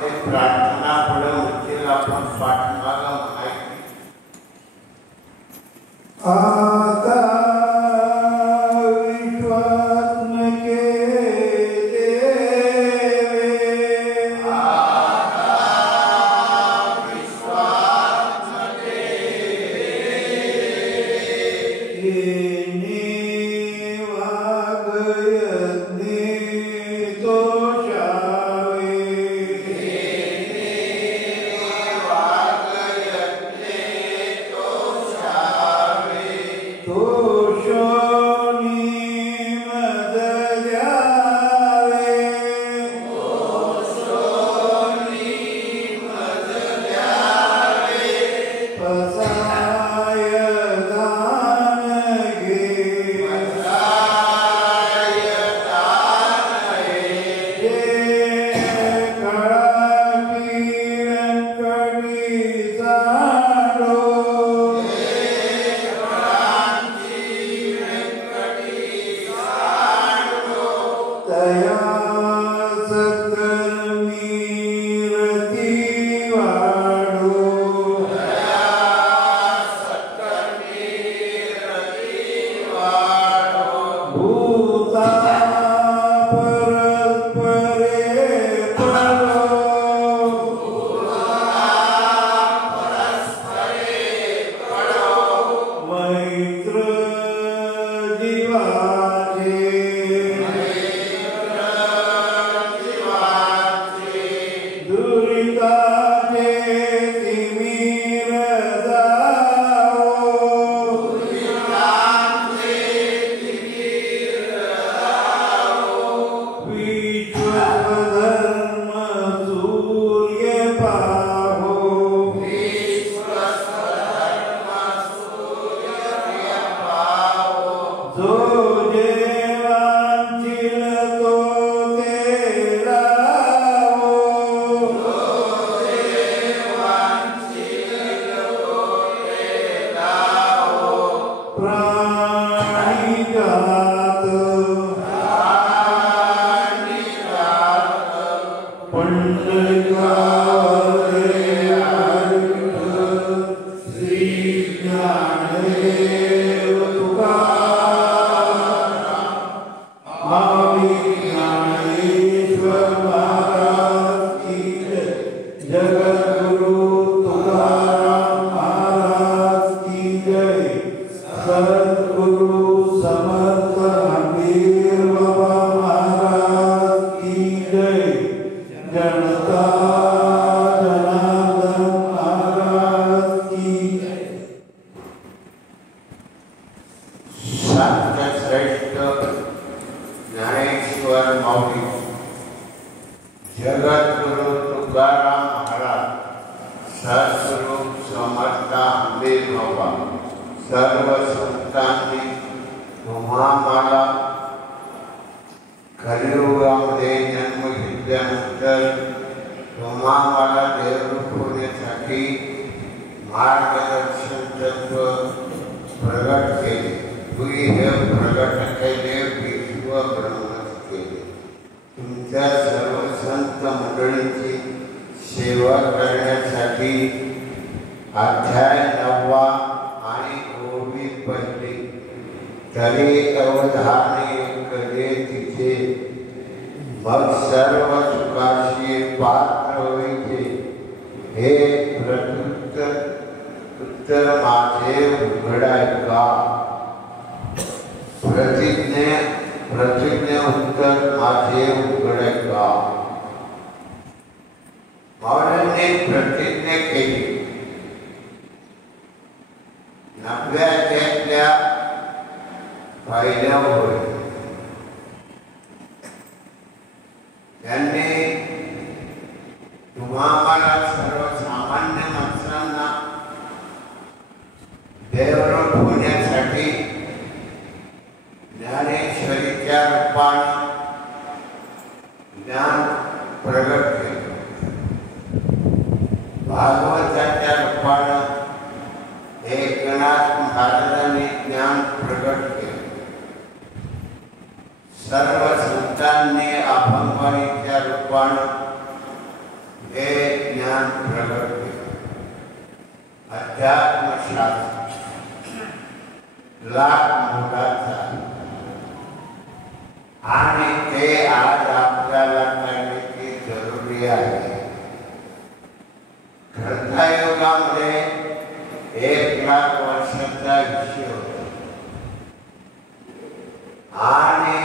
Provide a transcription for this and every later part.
प्रार्थना पुढे उचल आपण पाठीमागं म्हणायची. आता विश्वात्मके सर्व संतांनी अभंगाच्या रूपानं ज्ञान प्रगट केलं. अध्यात्मशास्त्र लाख मोलाचा आणि ते आज आपल्याला करण्याची जरुरी आहे. त्रेतायुगामध्ये 1,00,000 वर्षाचा विषय होता आणि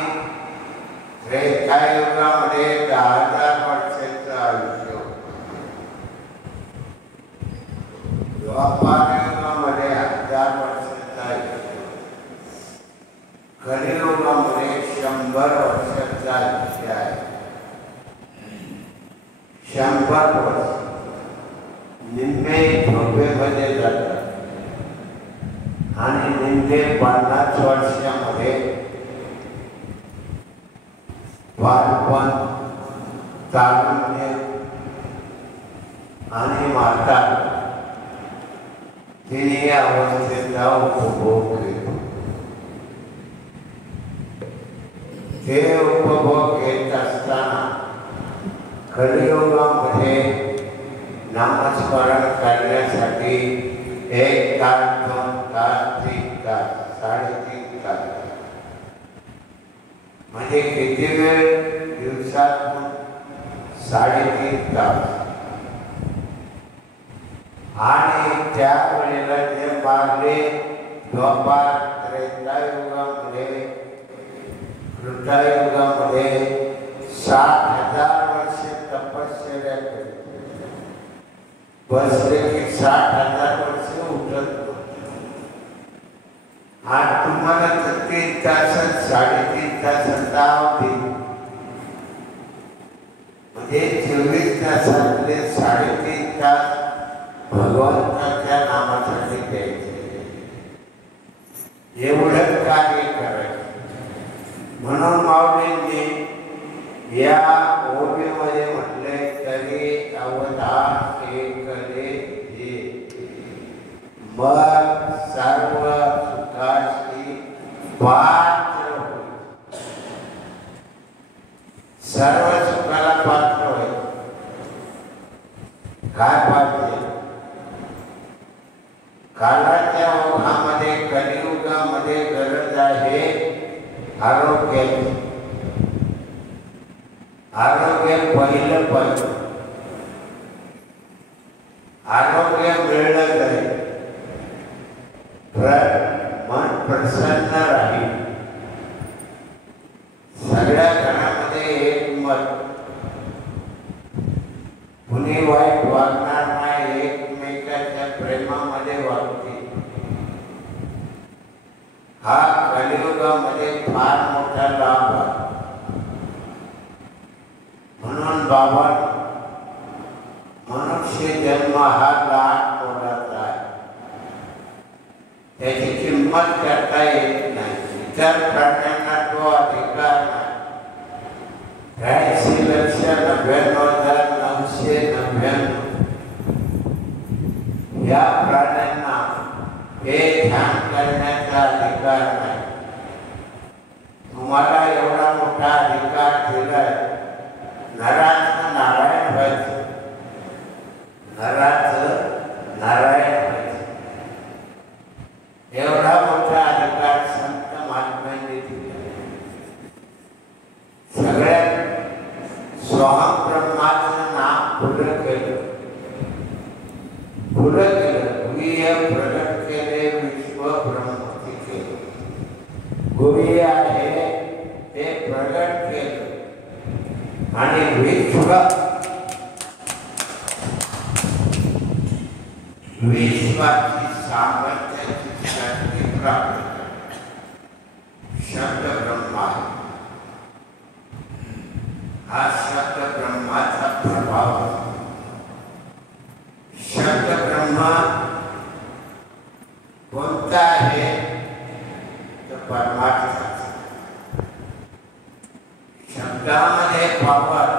त्रेतायुगामध्ये 10,000 वर्षाचं आयुष्य होतं. द्वापारयुगामध्ये 1,000 वर्षाचं आयुष्य होतं. कलियुगामध्ये 100 वर्षाचा आयुष्य आहे. 100 वर्ष निम्मे झोपेमध्ये जातात आणि निम्मे 50 वर्षामध्ये बालपण, तारुण्य आणि म्हातार तिन्ही अवस्थेचा उपभोग घेतो. ते उपभोग घेत असताना कलियुगामध्ये नामस्मरण करण्यासाठी 1 तास, 2 तास, 3 तास, 3.5 तास म्हणजे किती वेळ? दिवसातून 3.5 तास. आणि त्या वेळेला जे मारले द्वापार, त्रेतायुगामध्ये, कृतायुगामध्ये 60,000 वर्ष तपश्चर्या केली. बसले की 60,000 वर्ष उठत. आज तुम्हाला 3 तासात 3.5 तासाचा अवधी म्हणजे 24 तासातले 3.5 तास भगवंताच्या नामासाठी द्यायचे. एवढं कार्य करायचं. म्हणून माऊलींनी या ओवीमध्ये म्हटले तरी अवधान एकले हे मग सर्व सुखाशी पात्र होईल. सर्व सुखाला पात्र होईल. काय पाहिजे? कालाच्या ओघामध्ये कलियुगामध्ये गरज आहे आरोग्याची. आरोग्य पहिलं पाहिजे. आरोग्य मिळलं जाईल मन प्रसन्न राहील. सगळ्या घरामध्ये एक मत, कुणी वाईट वागणार नाही, एकमेकाच्या प्रेमामध्ये वागतील. हा कलियुगामध्ये फार मोठा लाभ आहे. म्हणून बाबा मनुष्य जन्म हा लहान मोलाचा आहे. त्याची किंमत करता येत नाही. इतर प्राण्यांना तो अधिकार नाही. 83,99,999 या प्राण्यांना हे ध्यान करण्याचा अधिकार नाही. तुम्हाला एवढा मोठा अधिकार दिलाय. नराचं नारायण व्हायचं. नराचं नारायण व्हायचं. एवढा मोठा अधिकार संत महात्म्यांनी दिला. सगळ्यात सोहम ब्रह्माचं नाम पुढं केलं. पुढं केलं. गुह्य प्रगट केले, विश्व ब्रह्मती केले. गुह्य आहे ते प्रगट केलं आणि विश्वाची सामर्थ्याची शक्ती प्राप्त करते. शब्द ब्रह्मा हा शब्द ब्रह्माचा प्रभाव. शब्द ब्रह्मा कोणता आहे? तर परमार्थाचा. शब्दामध्ये पावर,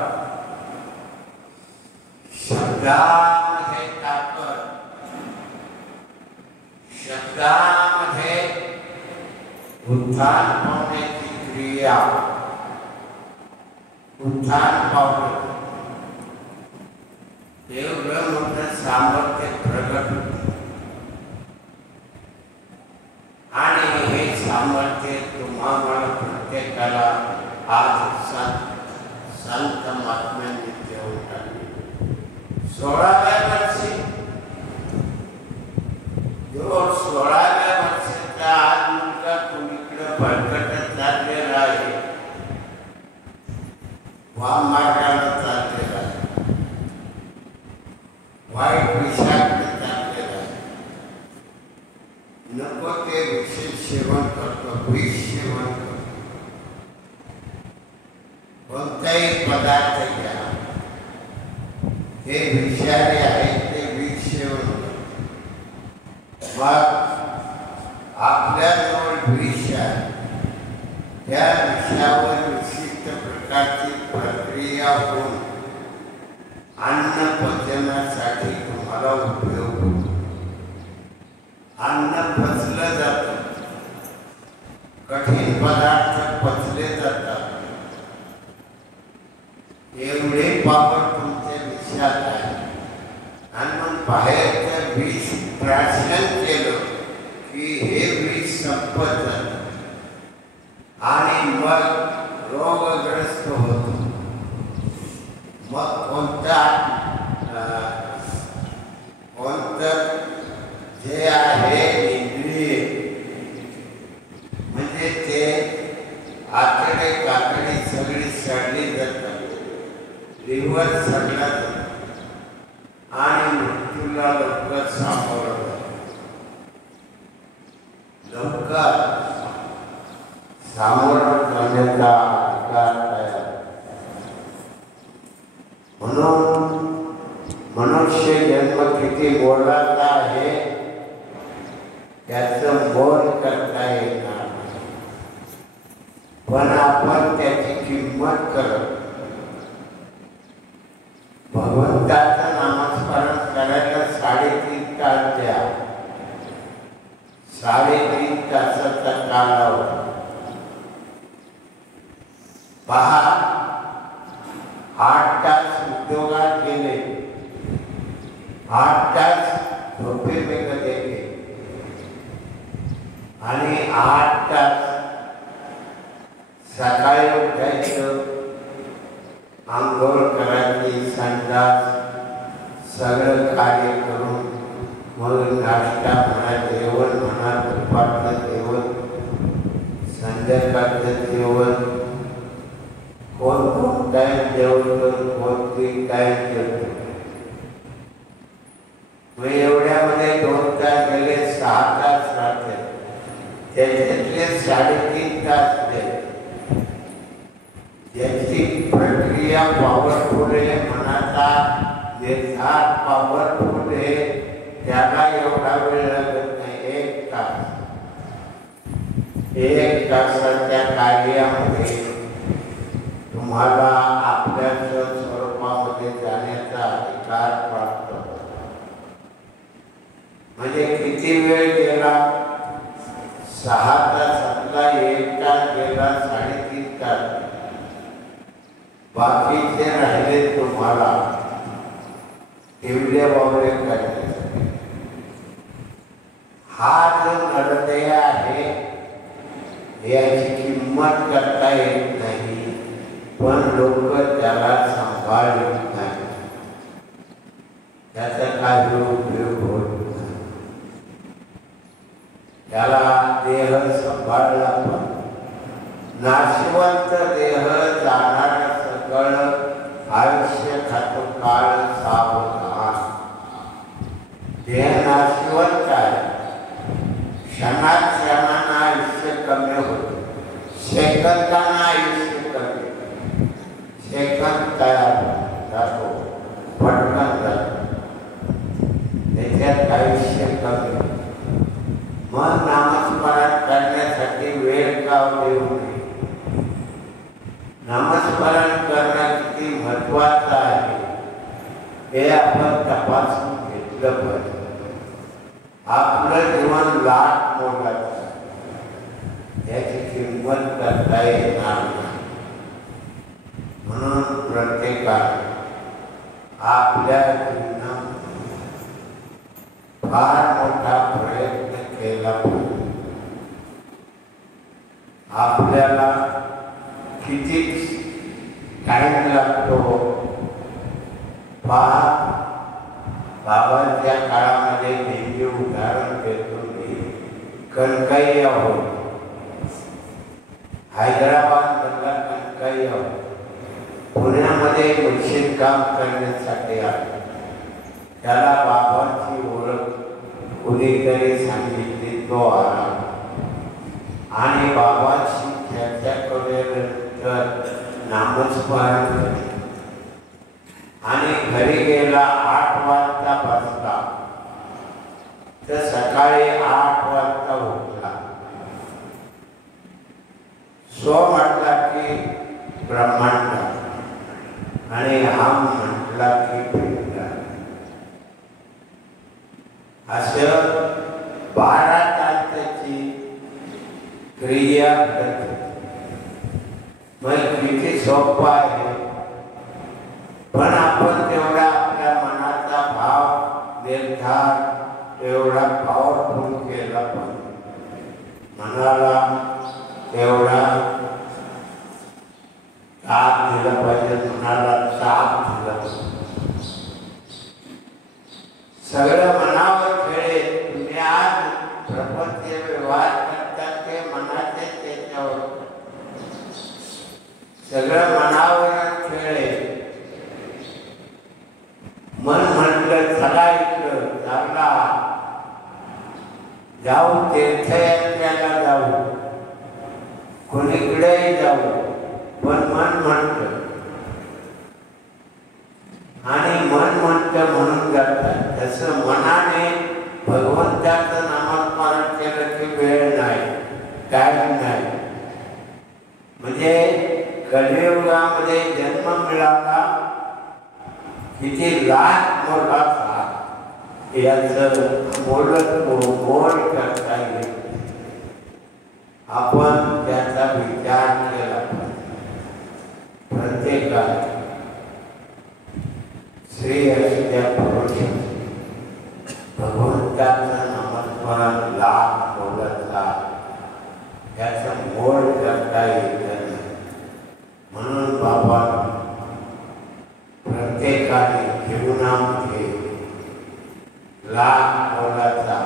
शब्दामध्ये ताकद, शब्दामध्ये उत्थान पावण्याची क्रिया. उत्थान पावलं एवढं मोठं सामर्थ्य प्रगट होतं आणि हे सामर्थ्य तुम्हाला प्रत्येकाला आज संत महात्म्यांनी देऊन टाकले. 16व्या वर्षी जो 16व्या वर्षाचा आज मुलगा कुणीकडे भरकटत चाललेला आहे, वामार्गाला चाललेला आहे, वाईट विषयाकडे चाललेला आहे, नको ते विष सेवन करतो, विष सेवन करतो. कोणताही पदार्थ घ्या, ते विषारी आहेत, ते विष सेवन करतो. मग आपल्याजवळ विष आहे, त्या विषयावर विशिष्ट प्रकारची प्रक्रिया होऊन अन्न पचनासाठी तुम्हाला उपयोग होतो. अन्न पचलं जातं, कठीण पदार्थ पचले जातात. एवढे पावर तुमच्या विषयात आहे आणि मग बाहेरचं विष प्राशन केलं की हे विष संपत जातं आणि मग रोगग्रस्त होतो. मग कोणतं जे आहे इंद्रिय म्हणजे ते आतडे कातडी सगळी सडली जातात, लिव्हर सडला जातो आणि मृत्यूला लवकर सामोरं जातो. लवकर सामोरं जाण्याचा अधिकार तयार. म्हणून मनुष्य जन्म किती मोलाचा आहे त्याचं मोल करता येणार, पण आपण त्याची किंमत करत. भगवंताचं नामस्मरण करायला 3.5 तास द्या, 3.5 तासाचा कालावधी पहा. 8 तास उद्योगात गेले, 8 तास झोपेमध्ये गेले आणि 8 तास सकाळी उठायचं, आंघोळ करायची, संडास सगळं कार्य करून मग नाश्ता म्हणा, जेवण म्हणा, दुपारचं जेवण, संध्याकाळचं जेवण, कोण टाइम जेवतो, कोणती टाइम जेवतो. मग एवढ्यामध्ये 2 तास गेले, 6 तास राहते, त्याच्यातले 3.5 तास गेले. ज्याची प्रक्रिया पॉवरफुल आहे, मनाचा निर्धार पॉवरफुल आहे, त्याला एवढा वेळ लागत नाही. 1 तास, 1 तासाच्या कार्यामध्ये तुम्हाला आपल्या स्वरूपामध्ये जाण्याचा अधिकार प्राप्त होतो. म्हणजे किती वेळ गेला? 6 तासातला 1 तास गेला, 3.5 तास. बाकीचे राहिले तुम्हाला ठेवले वगैरे करण्यासाठी. हा जो नरदेह आहे याची किंमत करता येत नाही, पण लोक त्याला सांभाळत नाही, त्याचा काही उपयोग होत नाही. त्याला देह सांभाळला पण नाशवंत देह जाणार सगळं आयुष्य खातो काळ सावधान. देह नाशवंत आहे, क्षणाक्षणांना आयुष्य कमी होतं, सेकंदांना आयुष्य कमी, सेकंद तयार जातो, पटकन जातो, त्याच्यात आयुष्य कमी. मग नामस्मरण करण्यासाठी वेळ का देऊ नये? नामस्मरण करणं किती महत्वाचं आहे हे आपण तपासून घेतलं पाहिजे. आपलं जीवन लाख मोलाचं आहे, याची किंमत करता येणार नाही. म्हणून प्रत्येकाने आपल्या जीवनात फार मोठा प्रयत्न केला पाहिजे. आपल्याला किती टाइम लागतो पहा. बाबांच्या काळामध्ये नेहमी उदाहरण देतो मी. कणकई आहोत, हैदराबाद मधला कणकई आहोत, पुण्यामध्ये मशीन काम करण्यासाठी आले. त्याला बाबांची ओळख कुणीतरी सांगितली, तो आला आणि बाबांशी चर्चा केल्यानंतर नामस्मरण केले आणि घरी गेला. 8 वाजता बसला तर सकाळी 8 वाजता उठला. सो म्हटला की ब्रह्मांड आणि हम म्हटला की पिंड. असं 12 तासाची क्रिया करते. मग किती सोपं आहे. पण आपण तेवढा आपल्या मनाचा भाव निर्धार एवढा पॉवरफुल केला पाहिजे. मनाला तेवढा ताप दिला पाहिजे, मनाला ताप दिला पाहिजे. सगळं मनावर खेळे. तुम्ही आज प्रपंच व्यवहार करता ते मनाचे त्याच्यावर सगळं मनावर खेळे. मन म्हटलं चला इकडं चालला जाऊ, तीर्थयात्रेला जाऊ, कोणीकडेही जाऊ, पण मन म्हणतं आणि मन म्हणतं म्हणून जातात. तसं मनाने भगवंताचं नामस्मरण केलं की वेळ नाही, टाइम नाही. म्हणजे कलियुगामध्ये जन्म मिळाला किती लाख मोलाचा याचं मोल करता येईल. आपण त्याचा विचार केला प्रत्येकाला. श्री असल्या पुरुष भगवंताचं नामस्मरण लाख मोलाचा, याचा मोल करता येत नाही. म्हणून बाबा प्रत्येकाने जीवनामध्ये लाख मोलाचा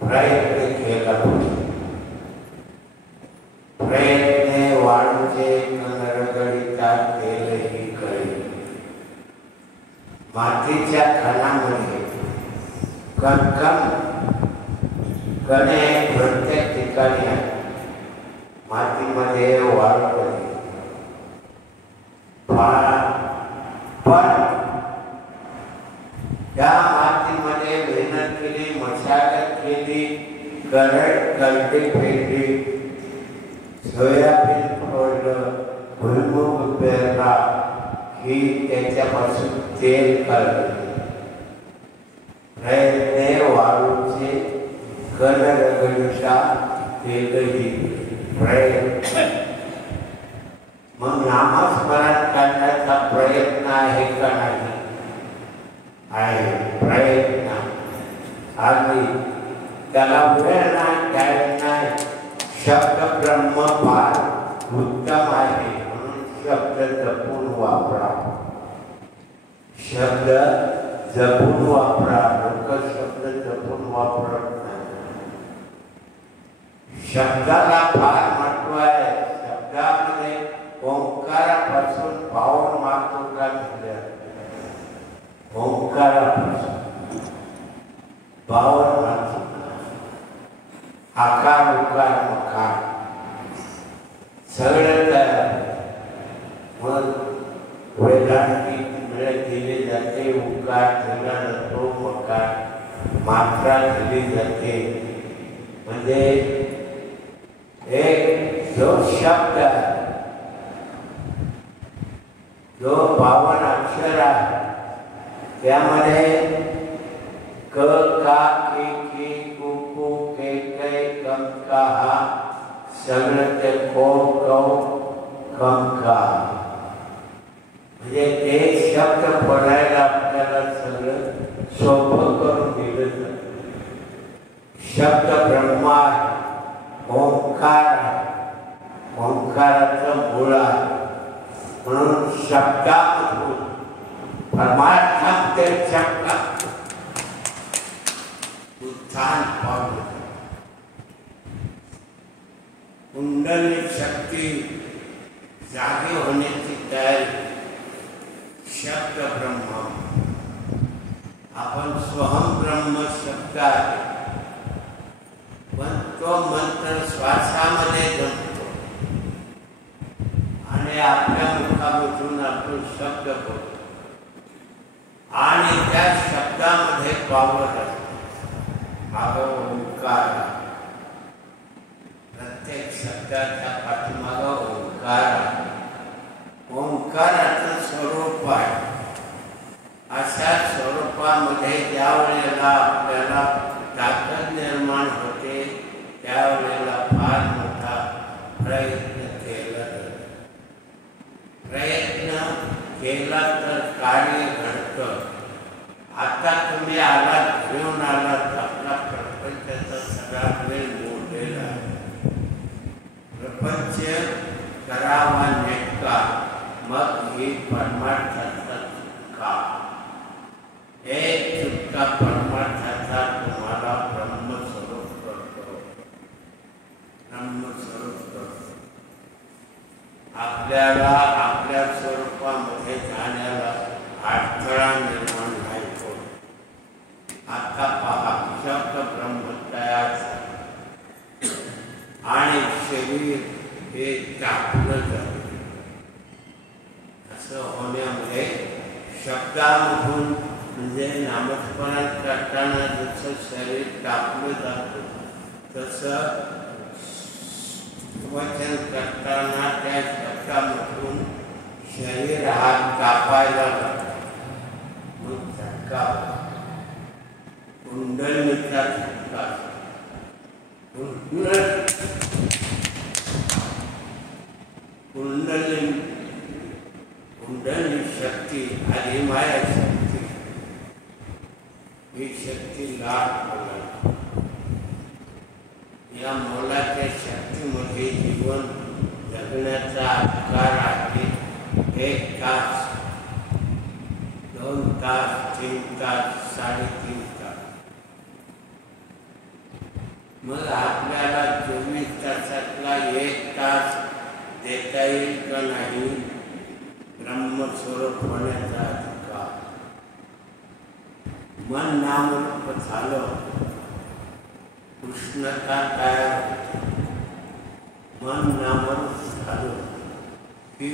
प्रयत्न केला पाहिजे. प्रयत्न वाढूचे नरगडीचा तेलही कळे. मातीच्या खणामध्ये कणकण कणे प्रत्येक ठिकाणी आहे. मातीमध्ये वाढ कळे. पण त्या मातीमध्ये मेहनत केली, मशागत केली, करडे फेडली, सोयाबीन फोडलं, भुईमूग पेरला की त्याच्यापासून तेल काढलं. प्रयत्न वाळूचे कणरगडीचा तेलही प्रयत्न. मग नामस्मरण करण्याचा प्रयत्न आहे का नाही? आहे प्रयत्न. आणि त्याला वेळ नाही, टाइम नाही. शब्द ब्रह्म फार उत्तम आहे म्हणून शब्द जपून वापरा. शब्द जपून वापरा. लोक शब्द जपून वापरत नाही. शब्दाला फार महत्व आहे. शब्दामध्ये ओंकारापासून पाऊल मागतो का दिल्या. ओंकारापासून पाऊल मागतो. आकार उकार मकार सगळं तयार. मग वेदांती दिले जाते. उकार दिला जातो, मकार मात्रा दिली जाते. म्हणजे एक जो शब्द आहे, जो पावन अक्षर आहे, त्यामध्ये क का के की कु कु के कै कम का हा सगळं ते को कौ कम का. म्हणजे ते शब्द बोलायला आपल्याला सगळं सोपं करून दिलं जातं. शब्द ब्रह्मा आहे, ओंकार आहे, ओंकाराचं मूळ आहे. म्हणून शब्दामधून परमार्थामध्ये शब्द उत्थान पावलं. कुंडली शक्ती जागे होण्याची तयारी. शब्द ब्रह्म, आपण स्वहम ब्रह्म शब्द आहे, पण तो मंत्र श्वासामध्ये जमतो आणि आपल्या मुखामधून आपण शब्द बोलतो आणि त्या शब्दामध्ये पावर असते. ओंकार, प्रत्येक शब्दाच्या पाठीमागं ओंकार. ओंकाराचं स्वरूप आहे. अशा स्वरूपामध्ये ज्या वेळेला आपल्याला ताकद निर्माण होते त्यावेळेला फार मोठा प्रयत्न केला जातो. प्रयत्न केला तर कार्य घडतं. आता तुम्ही आलात, घेऊन आलात, आपला प्रपंचाचा सगळा वेळ मोडलेला आहे. प्रपंच करावा नेटका, मग ही परमार्थाचा चुका. एक चुका परमार्थाचा तुम्हाला ब्रह्मस्वरूप करतो. ब्रह्मस्वरूप करतो. आपल्याला आपल्या स्वरूपामध्ये जाण्याला अडथळा निर्माण नाही होत. आता पहा, शब्द ब्रह्म तयार आणि शरीर हे टाकलं जातं. असं होण्यामुळे शब्दामधून म्हणजे नामस्मरण करताना जसं शरीर टाकलं जातं तसं वचन करताना त्या शब्दामधून शरीर हात कापायला लागतो. मग झटका, कुंडलीचा झटका. कुंडली शक्ती आणि माया शक्ती ही शक्ती लाख मोलाची. या मोलाच्या शक्तीमध्ये जीवन जगण्याचा अधिकार आहे. 1 तास, 2 तास, 3 तास, 3.5 तास. मग आपल्याला 24 तासातला 1 तास देता येईल का नाही ब्रह्मस्वरूप होण्याचा अधिकार. मन नामरूप झालं, उष्णता तयार होते. मन नामरूप झालं की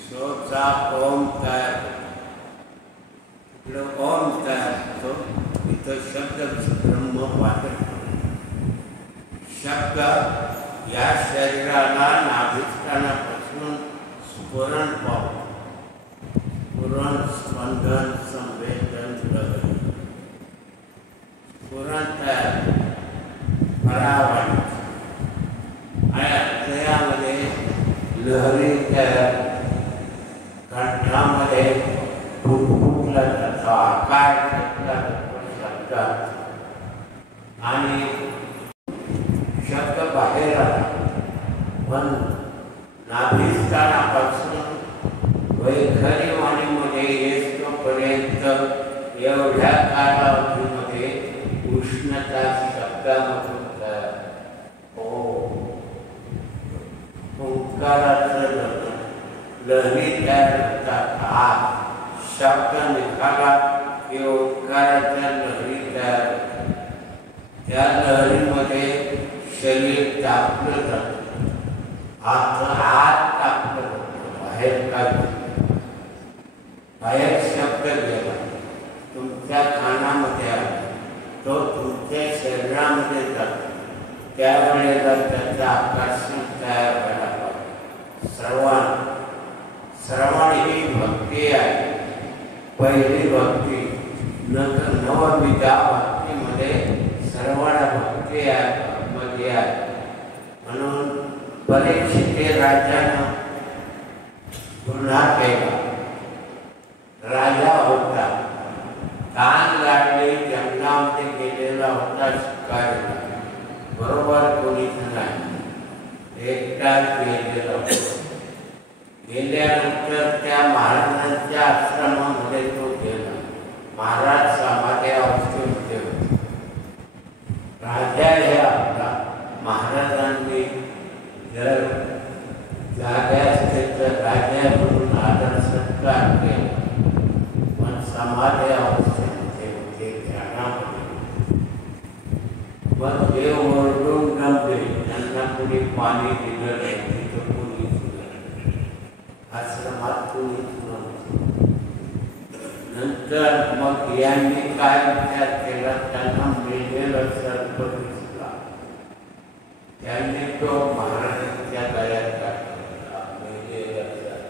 स्वचा ओम तयार होतो. इकडं ओम तयार होतो, इथं शब्द ब्रह्म वाटत. शब्द या शरीराला नाभिस्थानापासून स्फुरण पावतो. स्फुरण, स्पंदन, संवेदन, प्रगती. स्फुरण तयार, परावाढ आणि हृदयामध्ये लहरी तयार, कंठामध्ये फुटफुटला जातो, आकार घेतला जातो शब्दात आणि शब्द बाहेर आला. पण नाभिस्थानापासून वैखरी वाणीमध्ये येतोपर्यंत एवढ्या कालावधीमध्ये उष्णता शब्दामधून तयार. ओंकाराचं लहरी तयार होतात. हा शब्द निघाला की ओंकाराच्या लहरी तयार होतात. त्या लहरीमध्ये शरीर तापलं जातं. हात तापलं जातं. बाहेर काय बाहेर शब्द गेला, तुमच्या कानामध्ये आला, तो तुमच्या शरीरामध्ये जातो. त्यावेळेला त्याचं आकर्षण तयार व्हायला पाहिजे. श्रवण ही भक्ती आहे. पहिली भक्ती. नंतर नवविधा भक्तीमध्ये श्रवण भक्ती मध्ये आहे. म्हणून परीक्षित राजानं पुन्हा केला. राजा होता, कान लाडले जंगलामध्ये गेलेला होता शिकारीला, बरोबर कोणीच नाही, एकटाच गेलेला होता. गेल्यानंतर त्या महाराजांच्या आश्रमामध्ये तो गेला. महाराज समाधी अवस्थेमध्ये होते. राजा हे आपला महाराजांनी जर जागा असते तर राजा म्हणून आदर सत्कार केला, पण समाधी अवस्थेमध्ये होते, ध्यानामध्ये. मग देव ओरडून नव्हते, त्यांना कुणी पाणी दिलं नाही, तिथं कुणीच नाही, आश्रमात कुणीच नव्हतं. नंतर मग यांनी काय विचार केला, त्यांना मेलेलं सर्प दिसला. त्यांनी तो महाराजांच्या गळ्यात टाकला, मेलेला सर्प.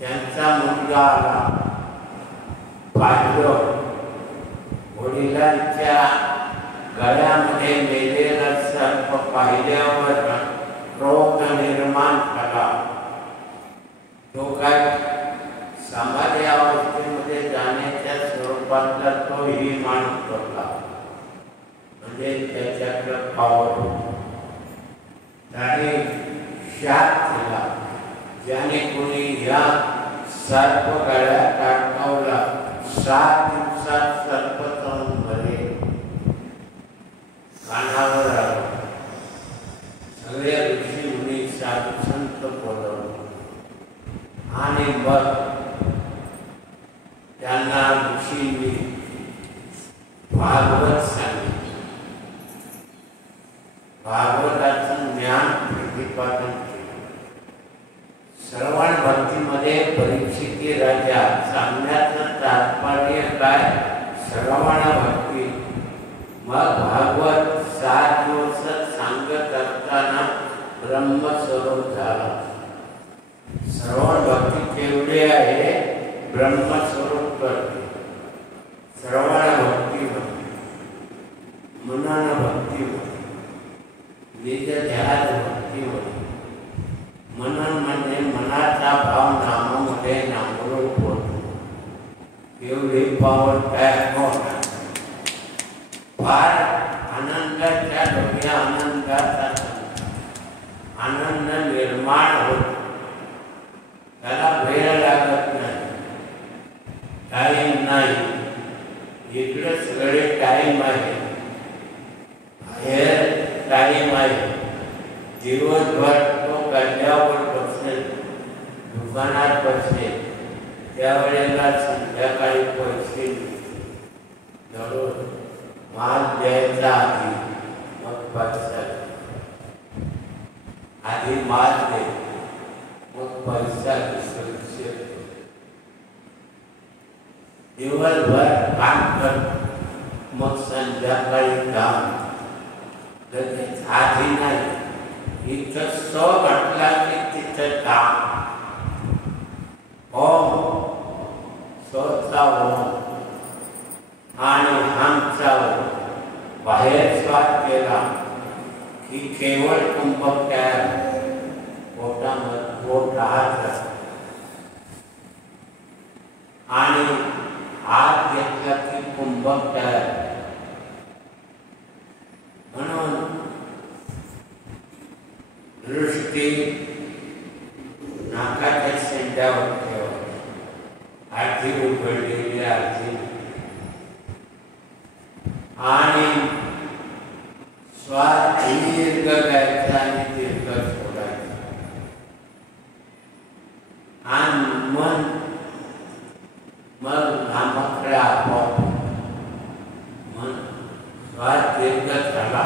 त्यांचा मुलगा आला, पाहिलं वडिलांच्या गळ्यामध्ये मेलेला सर्प पाहिल्यावर क्रोध निर्माण झाला. तो काय समाधी अवस्थेमध्ये जाण्याच्या स्वरूपातला तोही माणूस होता, म्हणजे त्याच्याकडे पावर होती. त्याने शाप केला, ज्याने कोणी या सर्प गळ्यात अडकवला 7 दिवसात सर्प जाऊन मरे. कानावर आलं, सगळे ऋषी मुनी साधू संत बोलवले आणि मग त्यांना ऋषींनी भागवत सांगितलं. भागवताचं ज्ञान प्रतिपादन केलं. श्रवण भक्तीमध्ये परीक्षिती राजा सांगण्याचं तात्पर्य काय? श्रवण भक्ती. मग भागवत 7 दिवस सांगत असताना ब्रह्मस्वरूप झाला. श्रवण भक्ती केवढी आहे? ब्रह्मस्वरूप करते. श्रवण भक्ती होती, मनन भक्ती होती, निज ध्यान भक्ती होती. मनन म्हणजे मनाचा भाव नामामध्ये नामरूप होतो. एवढी पावर काय होणार? फार आनंदाच्या डोक्या आनंदाचा आनंद निर्माण होतो. त्याला वेळ लागत नाही, टाईम नाही. इकडे सगळे टाईम आहे, बाहेर टाईम आहे. दिवसभर तो गल्ल्यावर बसेल, दुकानात बसेल, त्यावेळेला संध्याकाळी पैसे जरूर माल द्यायचा आधी, मग पैसा आधी माल दे, मग पैसा सुरक्षित. दिवसभर काम कर, मग संध्याकाळी काम. लगेच आधी नाही, इथं सो म्हटला की तिथं काम. ओम, सोचा ओम आणि हमचा ओम. बाहेर श्वास केला की केवळ कुंभक तयार, पोटामध्ये पोट राहत आणि हात घेतला की कुंभक तयार. म्हणून दृष्टी नाकाच्या शेंड्यावर ठेवायची, आधी उघडलेली आधी, आणि श्वास दीर्घ घ्यायचा आणि दीर्घ सोडायचा. आणि मन मग नामाकडे आपोआप मन श्वास दीर्घ झाला,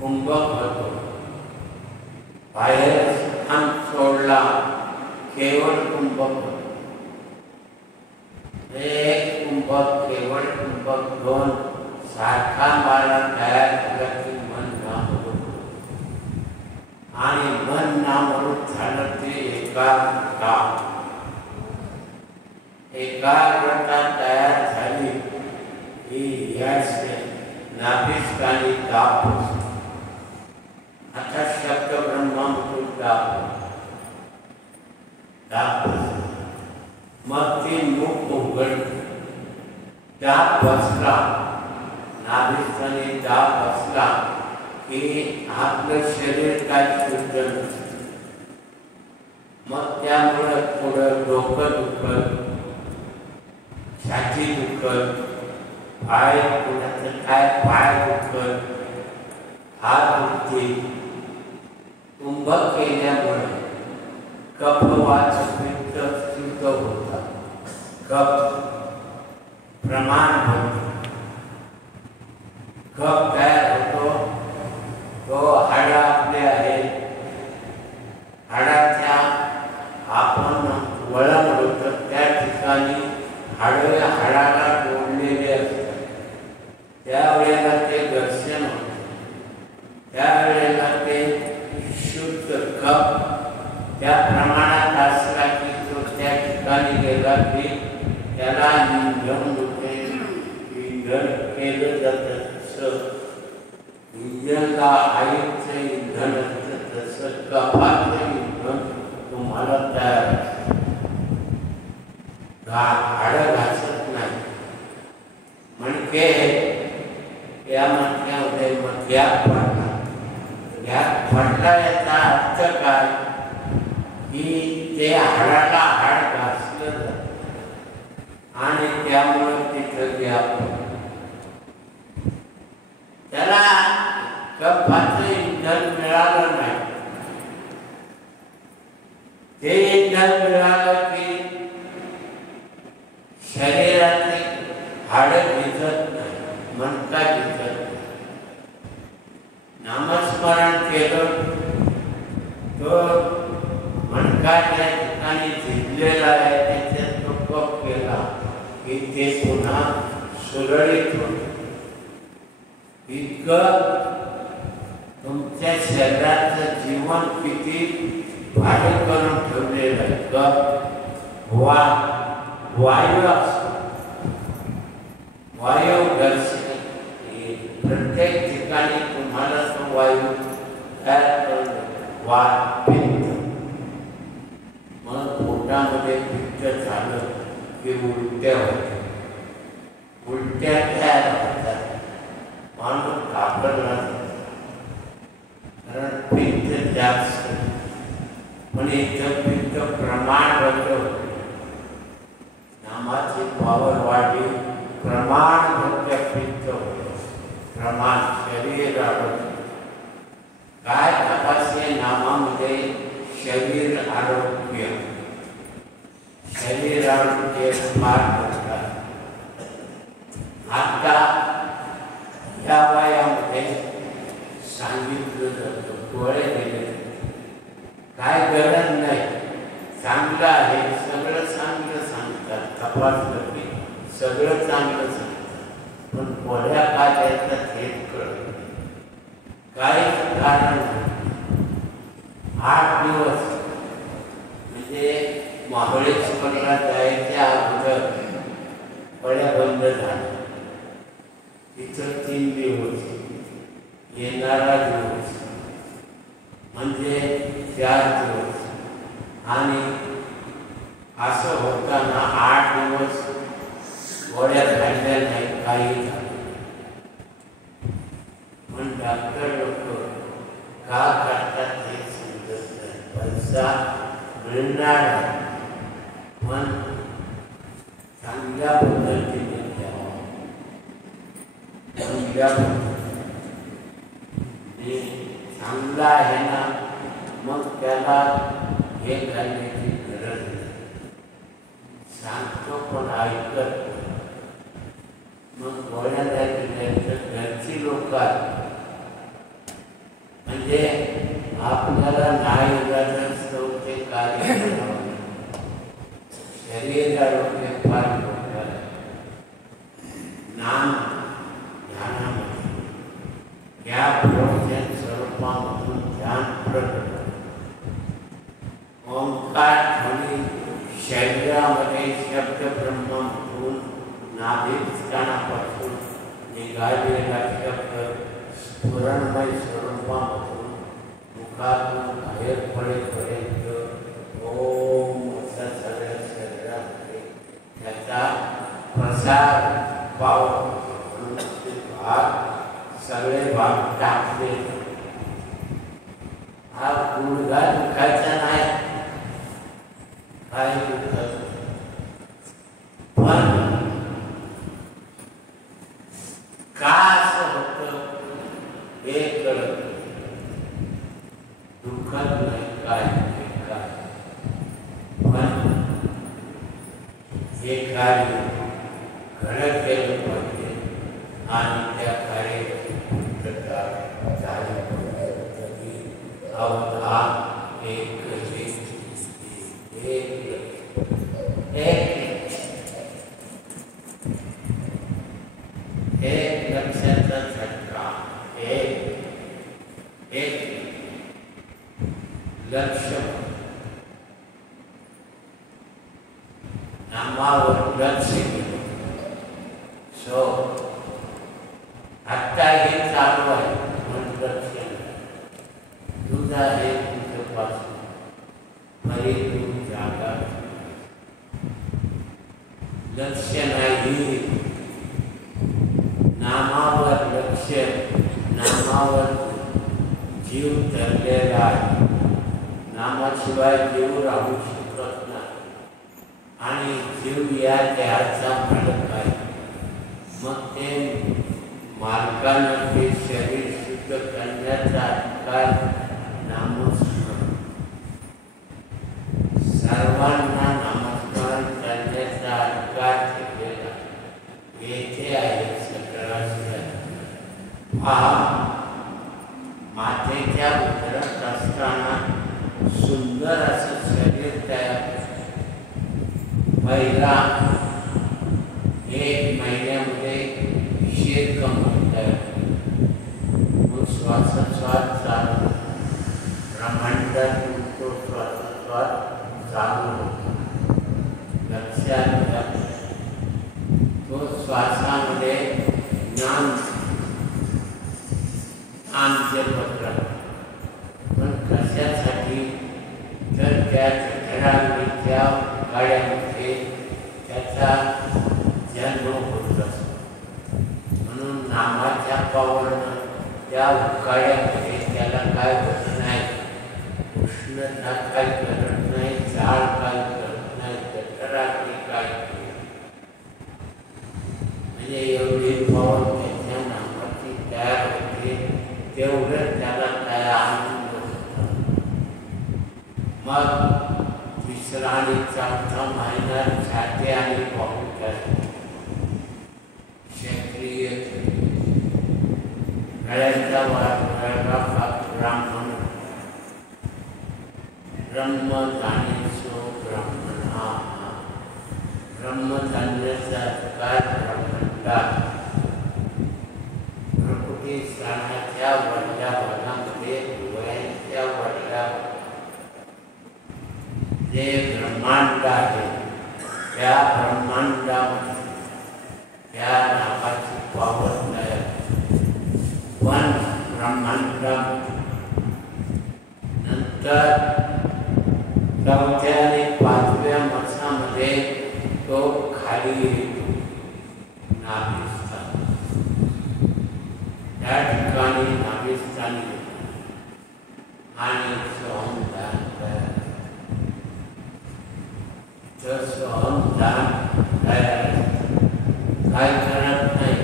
कुंभक होतो. बाहेर हम सोडला, केवळ कुंभक होतो. एक कुंभक, केवळ कुंभक, 2 सारखा माला तयार झाला की मन नामरूप. आणि मन नामरूप झालं ते एकाग्रता. एकाग्रता तयार झाली की याचे नाभिस्थानी ताप होतो. आता शब्द ब्रह्मामृत ताप मग ती मुख उघडली. दाब बसला, नाभिस्थानी दाब बसला की आपलं शरीर काय शुद्ध नसतं. मग त्यामुळे थोडं डोकं दुखत, छाती दुखत, पाय कुणाचं काय पाय दुखत, हात दुखते. कुंभक केल्यामुळे कफवात पित्त शुद्ध होतात. कफ प्रमाण होतो. कफ तयार होतो. तो हाडा आपले आहेत, हाडाच्या आपण वळण होतं त्या ठिकाणी हाडे हाडाला जोडलेले असतात. त्यावेळेला ते घर्षण होते. त्यावेळेला ते शुद्ध कफ त्या प्रमाणात असला की तो त्या ठिकाणी गेला की त्याला इंधन होते. इंधन केलं जातं तसं इंधनला आईचं इंधन असतं तसं कफाचं इंधन तुम्हाला तयार असतं. हाडं घासत नाही. म्हणजे या मणक्यामध्ये मग गॅप पडला. गॅप पडला याचा अर्थ काय की ते हाडाला हाड घासलं जातं आणि त्यामुळे तिथं गॅप त्याला कफाचं इंधन मिळालं नाही. ते इंधन मिळालं की शरीराचे हाडं भिजत नाही, मणका भिजत नाही. नामस्मरण केलं तो मणका ज्या ठिकाणी भिजलेला आहे त्याच्यात तो कफ केला की ते पुन्हा सुरळीत होतं. इतकं तुमच्या शरीराचं जीवन किती भारी करून ठेवलेलं आहे. कफ वायू असतो. वायू घर्षण प्रत्येक ठिकाणी तुम्हाला तो वायू तयार करून पित्त. मग पोटामध्ये पित्त झालं की उलट्या होत्या. उलट्या तयार होतात. माणूस घाबरला कारण पित्त जास्त. पण इथं पित्त प्रमाण होतं. नामाची पावर वाढली, प्रमाण भक्त्या पित्त होतं. प्रमाण शरीर आरोग्य. काय तपासले नामामध्ये शरीर आरोग्य. शरीर आरोग्य मार्ग होतात. आता या वयामध्ये सांगितलं जातं, डोळे दिले काय गरज नाही, चांगलं आहे, सगळं चांगलं सांगतात. तपासलं की सगळं चांगलं सांगतात. पण पोळ्या का द्यायचं हेच कळत काहीच कारण नाही. 8 दिवस म्हणजे महाबळेश्वरला जायच्या अगोदर पोळ्या बंद झाल्या. इथं 3 दिवस, येणारा दिवस म्हणजे 4 दिवस आणि असं होताना 8 दिवस गोळ्या खाल्ल्या नाही, काही झालं. पण डॉक्टर लोक का करतात हे समजत नाही. पैसा मिळणार आहे पण चांगल्या पद्धतीने घ्यावा. चांगला आहे ना मग त्याला हे करण्याची गरज नाही. सांगतो पण ऐकत. मग गोळ्या द्यायचं घरची लोक म्हणजे आपल्याला नाही उदाहरण ते कार्य शरीर आरोग्य फार मोठं आहे. नाम ध्यानामध्ये या प्रवचन स्वरूपामधून ध्यान प्रकट. ओंकार ध्वनी शरीरामध्ये शब्द ब्रह्ममधून नाभिस्थानापासून निघालेला शब्द स्फुरणमय स्वरूपामधून मुखातून बाहेर पडेपर्यंत ओम असा सगळ्या शरीरामध्ये त्याचा प्रसार पाव भाग सगळे भाग टाकले. हा गुडघा दुखायचा नाही, काय दुखत, पण का असं होतं हे कळत, दुखत नाही काय काय, पण हे कार्य घडत गेलं पाहिजे आणि त्या कार्याची पूर्तता झाली पाहिजे. अवधान एक लक्षाचा झटका, एक लक्ष नामावर लक्ष केलं. सो आता हे चालू आहे म्हणून लक्ष तुझा हे तुझ्यापासून खरी तू जागा, लक्ष नाही नामावर लक्ष, नामावर जीव धरलेला आहे. नामाशिवाय जीव राहू शकत नाही आणि जीव या देहाचा मालक आहे. मग ते मालकानं ते शरीर शुद्ध करण्याचा अधिकार नामस्मरण, सर्वांना नामस्मरण करण्याचा अधिकार ठेवलेला येथे आहे. मातेच्या उदरात असताना सुंदर असं शरीर तयार, पहिला 1 महिन्यामध्ये विषय कमवत आहे. मग श्वासोच्छ्वास चालू, ब्रह्मांडात तो श्वासोच्छ्वास चालू होतो. लक्षात घ्या, तो श्वासामध्ये ज्ञान पत्र, पण कशासाठी, तर त्या जठराग्नीच्या गाड्यामध्ये त्याचा जन्म होत असतो. म्हणून नामाच्या पावरनं त्या उकाड्यामध्ये त्याला काय होत नाही, उष्णता काय करत नाही, जाळ काय करत नाही, जठराग्नी काय करत, म्हणजे एवढी पावर त्याच्या नामाची तयार होते. तेवढं त्याला काय आनंद होता. मग 3रा आणि 4था महिना छाती आणि पाहून क्षत्रिय गळ्याचा ब्राह्मण, ब्रह्मधानेशो ब्राह्मणा, ब्रह्मधान्याचा अधिकार ब्राह्मणला. स्थानाच्या वडल्या भागामध्ये वयाच्या वडल्या जे ब्रह्मांड आहे त्या ब्रह्मांडामध्ये त्या नावाची पावर तयार, पण ब्रह्मांडामध्ये नंतर 4थ्या आणि 5व्या मासामध्ये तो खाली येतो नाभिस्थान. त्या ठिकाणी नाभिस्थानी आणि सोहमदान तयार, तर सोहमदान तयार काय करत नाही,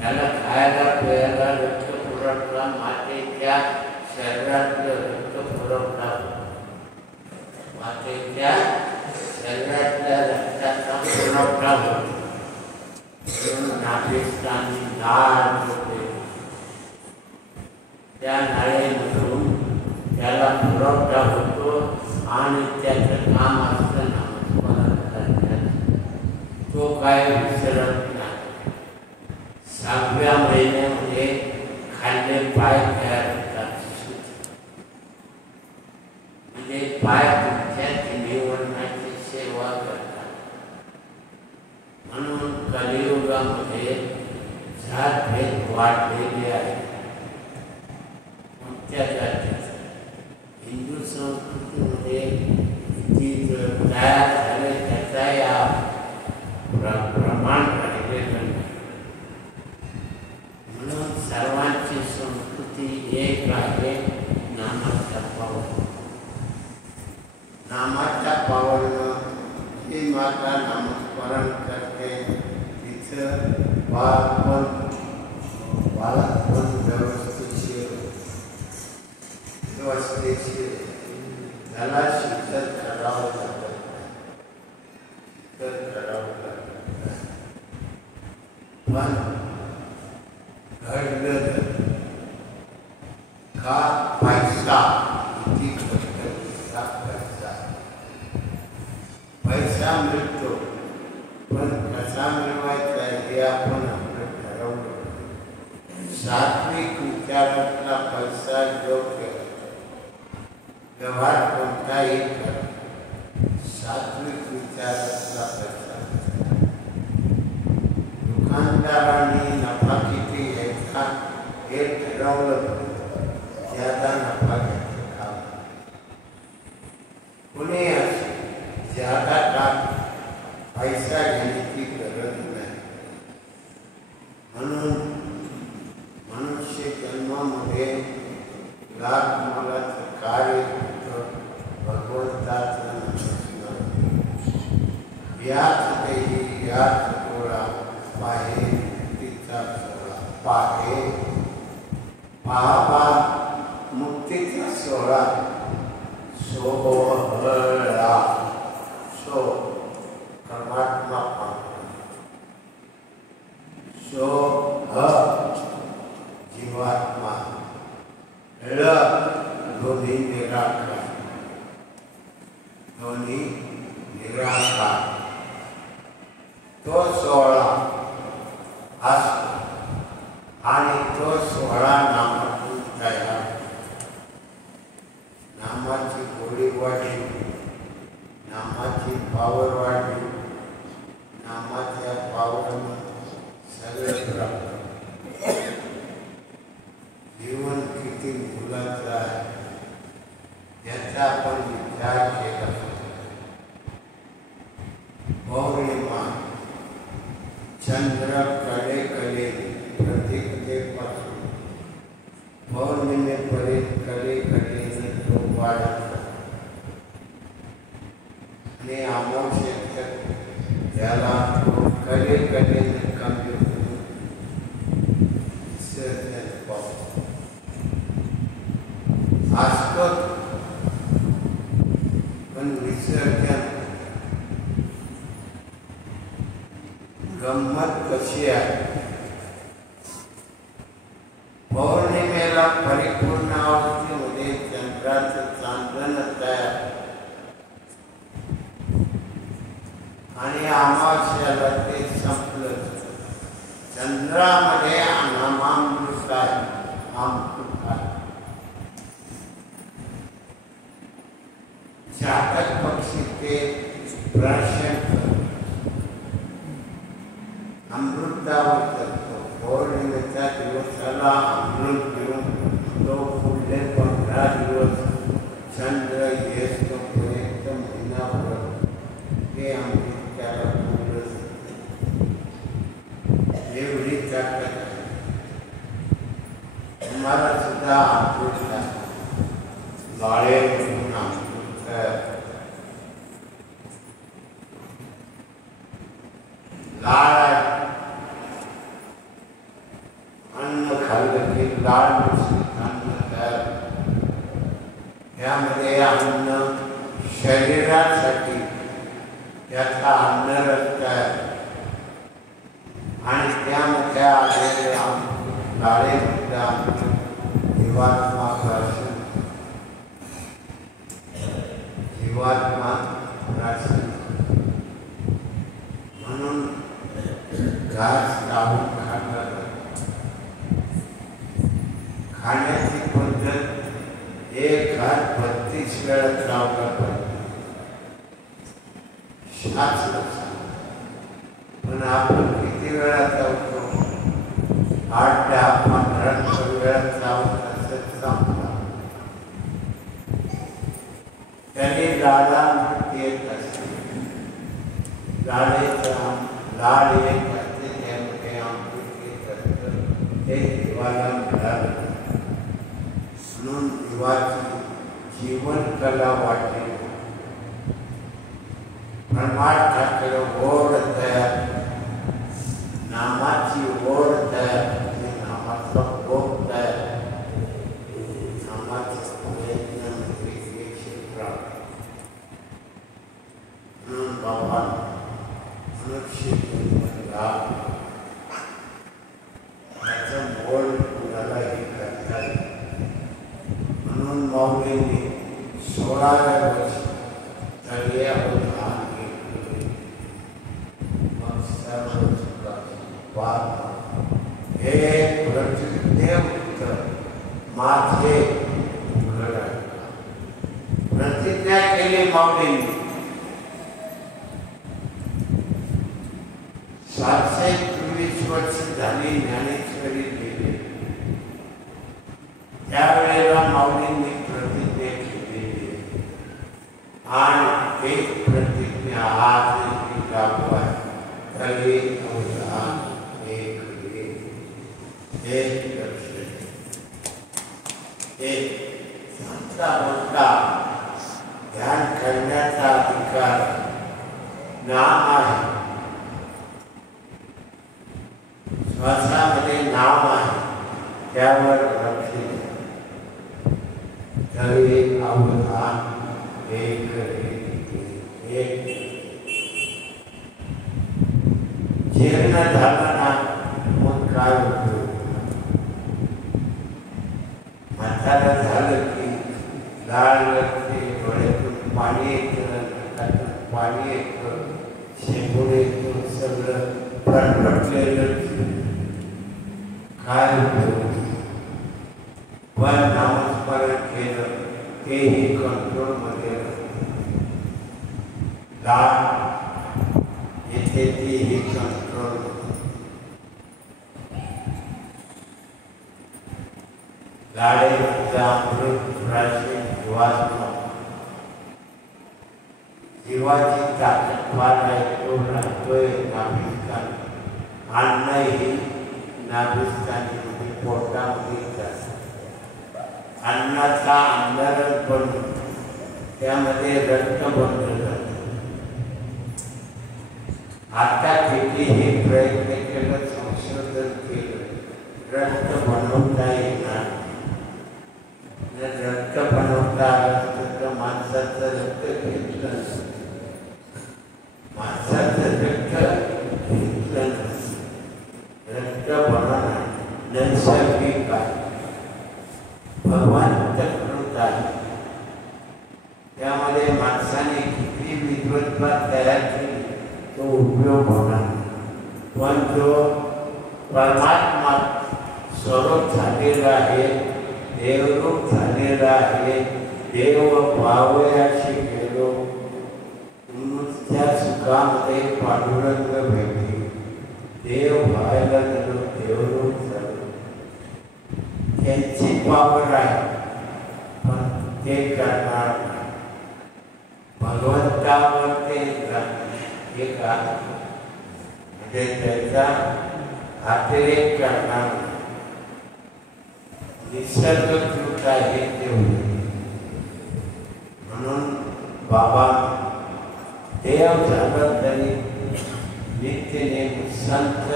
त्याला खायला प्यायला रक्त पुरवठा, मातेच्या शरीरातलं रक्त पुरवठा, मातेच्या शरीरातल्या रक्ताचा पुरवठा होतो. नाभिस्थानी नाळ होते, त्या नाळेमधून त्याला पुरवठा होतो आणि त्याचं काम असतं नामस्मरण करण्याचं. तो काय विसरत नाही. 6व्या महिन्यामध्ये खाल्ले पाय तयार होतात, म्हणजे पाय तुमच्या तिन्ही वर्णाची सेवा करतात. म्हणून कलियुगामध्ये जातभेद वाढलेले आहे. त्या जातीचा हिंदू संस्कृतीमध्ये जी तयार झाले त्याचा या प्रमाण राहिलेलं नाही. म्हणून सर्वांची संस्कृती एक आहे, नामाच्या पावन. नामाच्या पावनं ही माता नामस्मरण करते, तिचं बालपण व्यवस्थेशीर त्याला शिक्षण करावं लागतं. पण घडलं का पैसा किती कष्ट पैसा मिळतो, पण कसा मिळवायचा हे आपण आपलं ठरवलं. सात्विक विचारातला पैसा योग्य व्यवहार कोणताही कर, सात्विक विचारातला पैसा. दुकानदारांनी नफा किती घ्यायचा हे ठरवलं, ज्यादा नफा घ्यायचा. कुणी ज्यादा काळ पैसा घेण्याची गरज नाही. म्हणून मनुष्य जन्मामध्ये लाख मोलाचं कार्य होतं, भगवंताचं नमस्कार. याच देही याच डोळा पाहे मुक्तीचा सोहळा. पाहे पाहा मुक्तीचा सोहळा. सोहळा सो परमात्मा पाहतो, जीवात्मा, दोन्ही निराकार. तो सोहळा असतो आणि तो सोहळा नामातून तयार. नामाची गोडी वाढली, नामाची पावर वाढली, नामाच्या पावरनं सगळं प्राप्त. जीवन किती मुलाचं आहे याचा आपण विचार केला. पौर्णिमा चंद्र कले प्रतीकतेपासून पौर्णिमेपर्यंत कलेने तो वाढत आणि अमावस्येत त्याला कले कमी होऊन विसर्जन पावतो. असतो पण विसर्जन गंमत कशी आहे. पौर्णिमेला परिपूर्ण अवस्थेमध्ये चंद्राचं चांदण तयार आणि अमावस्याला ते संपलं. चंद्रामध्ये नामामृत आहे, अमृत आहे. चातक पक्षी ते प्राशन अमृतावर करतो. पौर्णिमेच्या दिवसाला अमृत घेऊन तो पुढले 15 दिवस चंद्र येतो पर्यंत महिनाभर हे अमृत त्याला बोलत. एवढी ताकद आहे. तुम्हाला सुद्धा अमृत आहे. लाळे म्हणून अमृत लाळ अन्न खाल्लं की लाळ अन्न तयार. यामध्ये अन्न शरीरासाठी त्याचा अन्नरस तयार आणि त्यामध्ये आलेले लाळे सुद्धा जीवात्मा राशन म्हणून घास लावून खाणार. खाण्याची पद्धत एक घास 32 वेळा चावला पाहिजे, शास्त्र. पण आपण किती वेळा चावतो? 8, 10, 15 वेळा चावत असत संपला. त्याने लाळा येत असते. लाळेचा बाळ एक असते त्यामध्ये आमचे ते देवाला मिळालं म्हणून देवाची जीवन कला वाटली परमार्थाकडे ओढ तयार नामाची ओढ तयार नामाचा भोग तयार नामाचा प्रयत्न क्षेत्र म्हणून बाबा मनुष्य त्याचं मोल कुणाला हे करतात म्हणून माऊलींनी 16व्या वर्षी तळ्या उद्धार केले मग सर्व हे प्रतिज्ञेव माझे उघड प्रतिज्ञा केली माऊलींनी 723 वर्ष झाली ज्ञानेश्वरी गेले त्यावेळेला माऊलींनी प्रतिज्ञा केली आणि एक प्रतिज्ञा आजही लागू आहे तरी एक दर्शन एक संता मोठा ध्यान करण्याचा अधिकार नाम आहे श्वासामध्ये नाम आहे त्यावर लक्ष तरी अवधान एक जीर्ण झालं ना मग काय होतं म्हातारं झालं की लाल लागते डोळ्यातून पाणी येतं नाकातून पाणी येतं शेंबूड येतं सगळं फटफटलेलं काय होतं पण नामस्मरण केलं तेही कंट्रोलमध्ये लाल येते तेही कंट्रोल लाडेचा अमृत राशी जीवात्मा जीवाची ताकद फार आहे तो राहतोय नाभिस्थान अन्नही नाभिस्थानी म्हणजे पोटामध्ये अन्नाचा अंधारच बनतो त्यामध्ये रक्त बनलं जातं आता कितीही प्रयत्न केलं संशोधन केलं रक्त बनवता येणार जर रक्त बनवता आलं असतं तर माणसाचं रक्त घेतलं माणसाचं रक्त घेतलं रक्त बनवणार नैसर्गिक आहे भगवंत कृत आहे त्यामध्ये माणसाने किती विद्वत्ता तयार केली तो उपयोग होणार पण जो परमात्मा स्वरूप झालेला आहे देवरूप झालेला आहे देव पावयाशी गेलो त्या सुखामध्ये पांडुरंग भेटले देव व्हायला गेलो देवरूप झालो त्यांची पावर आहे पण ते करणार नाही भगवंतावर ते हे का म्हणजे त्याचा अतिरेक करणार निसर्गकृत आहे ते म्हणून बाबा देव झालं तरी नित्यने संत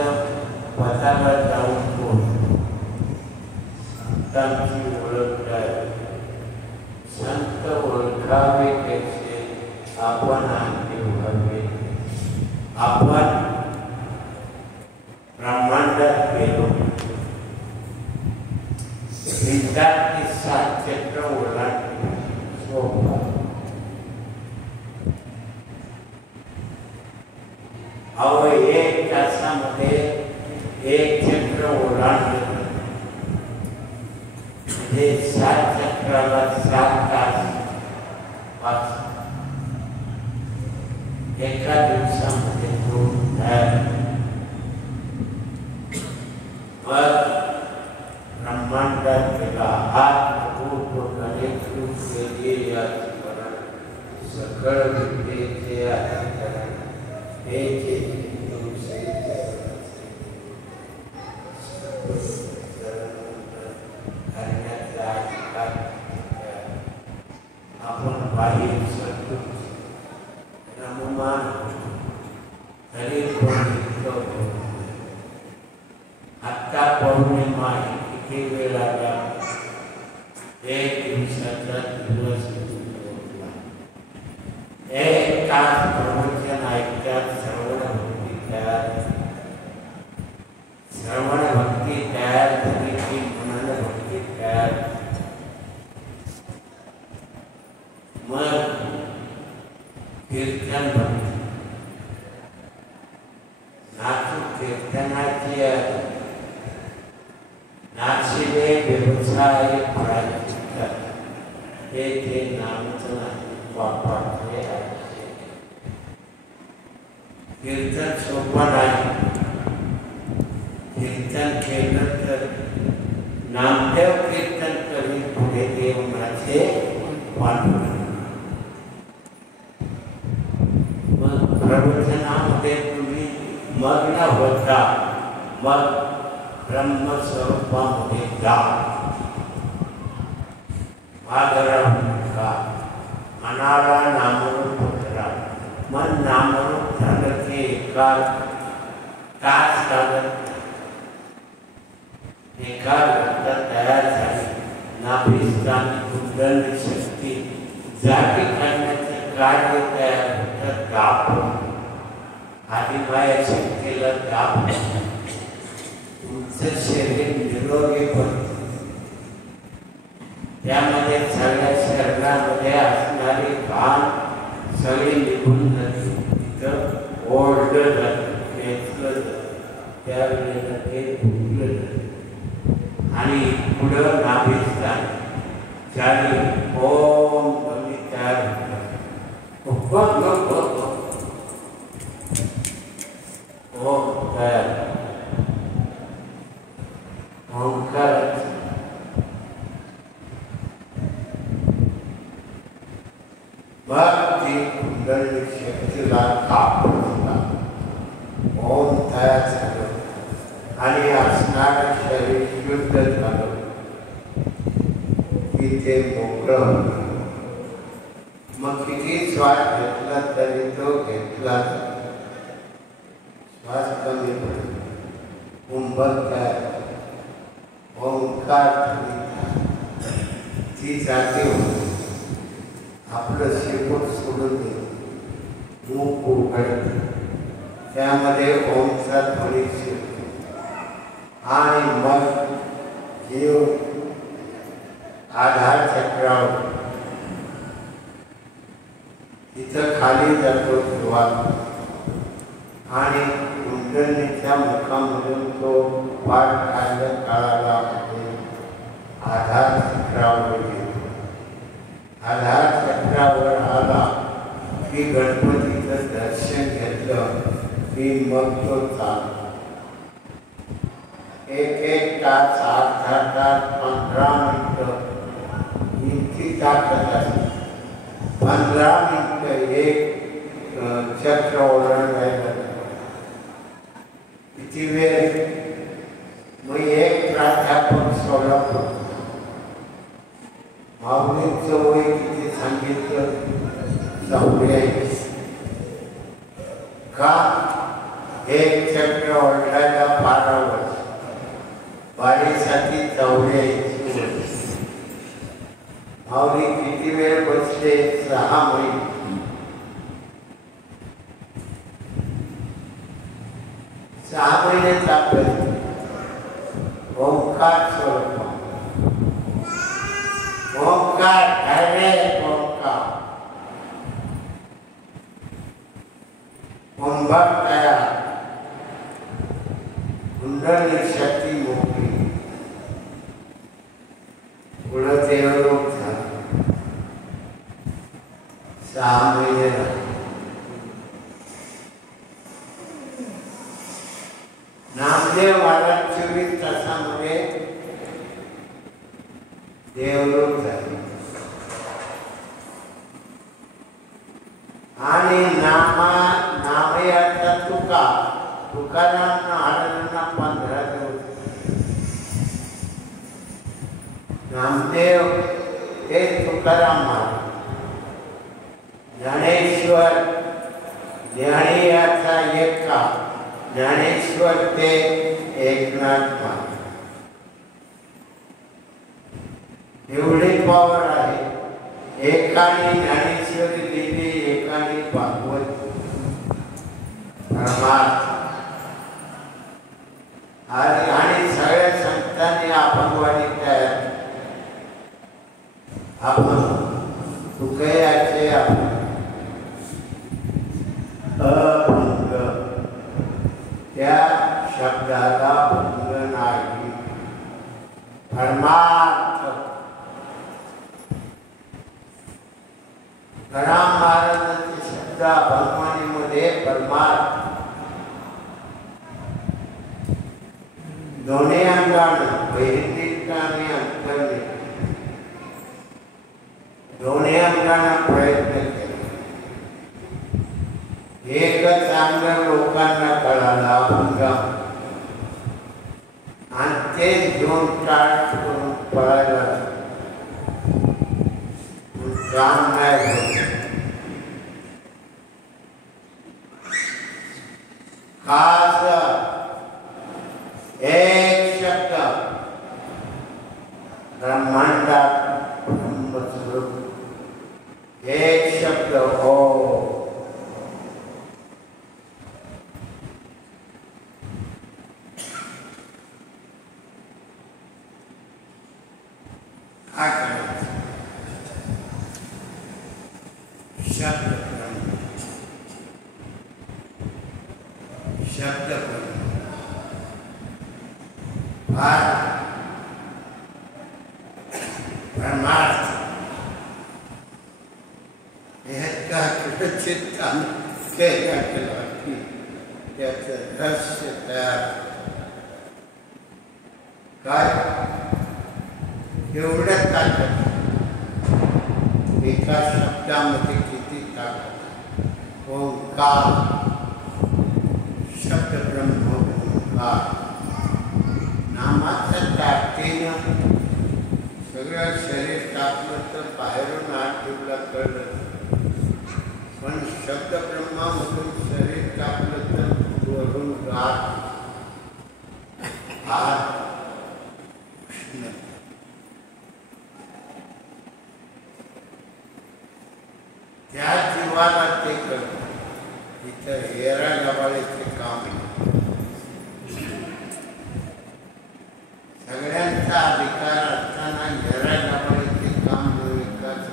पदाला जाऊन पोहोचतो संतांची ओळख काय संत ओळखावे कसे आपण आणले व्हावे आपण ब्रह्मांडात गेलो विद्यार्थी 7 चक्र ओलांडले अहो 1 तासामध्ये 1 चक्र ओलांडलं म्हणजे 7 चक्राला 7 तास एका दिवसामध्ये तो मग ब्रह्मांडात गेला हात रूप अनेक रूप केले या सकळ विद्येचे अधिकरण हे जे तरी पण इतकं आत्ता पौर्णिमा किती वेळ आला, एक दिवसाचा दिवस होता. एक तास प्रवचन ऐकतात, श्रवण भक्ती तयार झाली की मनानं भक्ती तयार. मग कीर्तन भक्ती, नाचू कीर्तनाची नाशिले व्यवसाय प्रायचित्त हे ते नामचं वापरते. कीर्तन सोपं नाही. कीर्तन केलं तर नामदेव कीर्तन करी पुढे देव माझे पांडुरंग. मग प्रवचनामध्ये तुम्ही मग्न होता, मग ब्रह्मस्वरूपामध्ये जा. मनाला नामरूप करा. मन नामरूप झालं की एका तास लागत. एकाग्रता तयार झाली, नाभिस्थानी कुंडलिनी शक्ती जागी करण्याचे कार्य तयार होतं. दाब आदिमाया शक्तीला दाब, तुमचं शरीर निरोगी बनतं. त्यामध्ये सगळ्या शरीरामध्ये असणारी घाण सगळी निघून जाते. तिथं ओढलं जातं, खेचलं जातं. त्यावेळेला ते फुगलं जातं आणि पुढं नाभिस्थान झाली ओम कमी तयार होतात. ओम तयार, ओंकार मग ती कुंडलिनी शक्तीला कापला. ओम तयार झालं आणि असणारं शरीर शुद्ध झालं की ते मोकळं. मग किती श्वास घेतला तरी तो घेतला, श्वास कमी पडला. कुंभक तयार, ओंकार ती जाते होती. आपलं शेपूट सोडून दे, मूग उघडते, त्यामध्ये ओमचा ध्वनी शिरतो आणि मग जीव आधार चक्रावर तिथं खाली जातो सुरुवात आणि कुंडलिनीच्या मुखामधून तो पाठ खाल्ल्या काळाला आधार चक्रावर येतो. आधार चक्रावर आला की गणपतीचं दर्शन घेतलं की मग तो चालतो. एक तास, 8 तास, 15 मिनिटं इतकी ताकद असते. 15 मिनिटं एक चक्र ओलांडायला किती वेळ. मग एक प्राध्यापक सोलापूर, माऊलींचं वय किती सांगितलं, 84. का एक चक्र ओलांडायला 12 वर्ष, वारीसाठी 84. माऊली किती वेळ बसले, 6 महिने. 6 महिने तापले. ओंकार स्वरूप, ओंकार हरे ओंकार. कुंभक तयार, कुंडलिनी शक्ती मोकळी. पुढं देवलोक झालं. 6 महिने झाले. नामदेव महाराज 24 तासामध्ये देवलोक झाले आणि नामयाचा तुकाराम महाराजांना 15 दिवस. नामदेव हे तुकाराम महाराज, ज्ञानेश्वर ज्ञानी याचा एका ज्ञानेश्वर ते एकनाथ महाराज एवढी पॉवर आहे। एकाने ज्ञानेश्वरी लिहिली, एकाने भागवत परमार्थ आणि सगळ्या संतांनी अभंगवाणी तयार आपण तुकयाचे अभंग त्या शब्दाला भंग नाही। परमार्थ गणाम महाराजांचे शब्द अभंगवाणीमध्ये परमार्थ दोन्ही अंगानं बहिर्निष्ठ आणि अंतर्निष्ठ दोन्ही अंगानं प्रयत्न केला। एकच अंग लोकांना कळाला अभंग आणि ते घेऊन टाळत करून पळायला काम नाही होत। खास एक शब्द ब्रह्मांडात ब्रह्मस्वरूप एक शब्द हो काय करायचं शब्द शब्द परमार्थ ह्याचा चिंतन केलं की त्याचं रहस्य तयार काय एवढं ताकद एका शब्दामध्ये किती ताकद ओंकार शब्द ब्रह्म ओंकार नामाच्या ताकदीनं सगळं शरीर टाकलं तर बाहेरून हात ठेवला कळलं, पण शब्द ब्रह्मामधून शरीर टाकलं तर वरून गाठ हात उष्ण त्या जीवाला ते करतं। इथं हेरा गबाळीचे काम सगळ्यांचा अधिकार असताना हेरा गबाळीचे काम विकास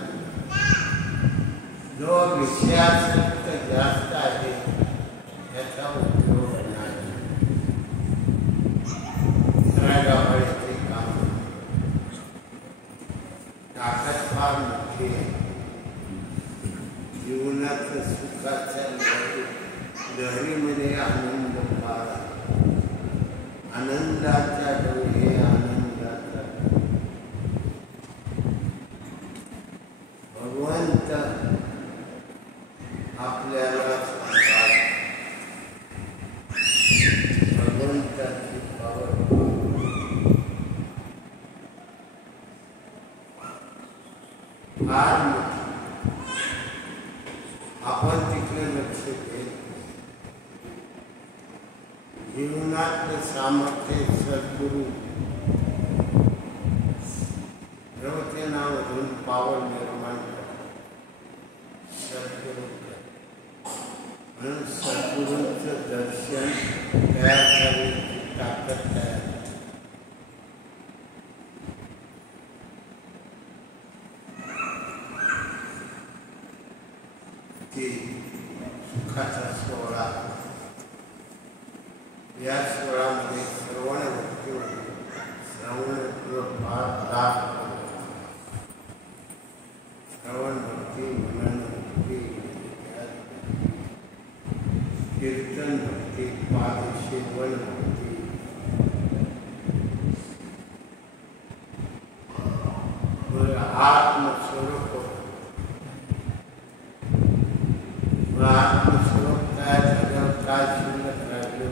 जो विषयासक्त जास्त आहे त्याचा उपयोग नाही। हेरा गबाळीचे काम ताकद फार मोठी आहे। जीवनाचं सुखाच्या लहरीमध्ये आनंद फार आनंदाचा डोळे आनंदाचा भगवंत आपल्याला सांगतात भगवंताची पावर फार मोठी। आपण तिकडे लक्ष देत जीवनातलं सामर्थ्य सद्गुरू प्रवचनामधून पावर निर्माण करतात सद्गुरू म्हणून सद्गुरूंचं दर्शन तयार करण्याची ताकद तयार सुखाचा सोहळा या सोहळ्यामध्ये श्रवण भक्ती फार लाभ श्रवण भक्ती मनन भक्ती कीर्तन भक्ती पादसेवन भक्ती आत्मस्वरूप आत्मस्वरूप काय झालं काय शिल्लक राहिलं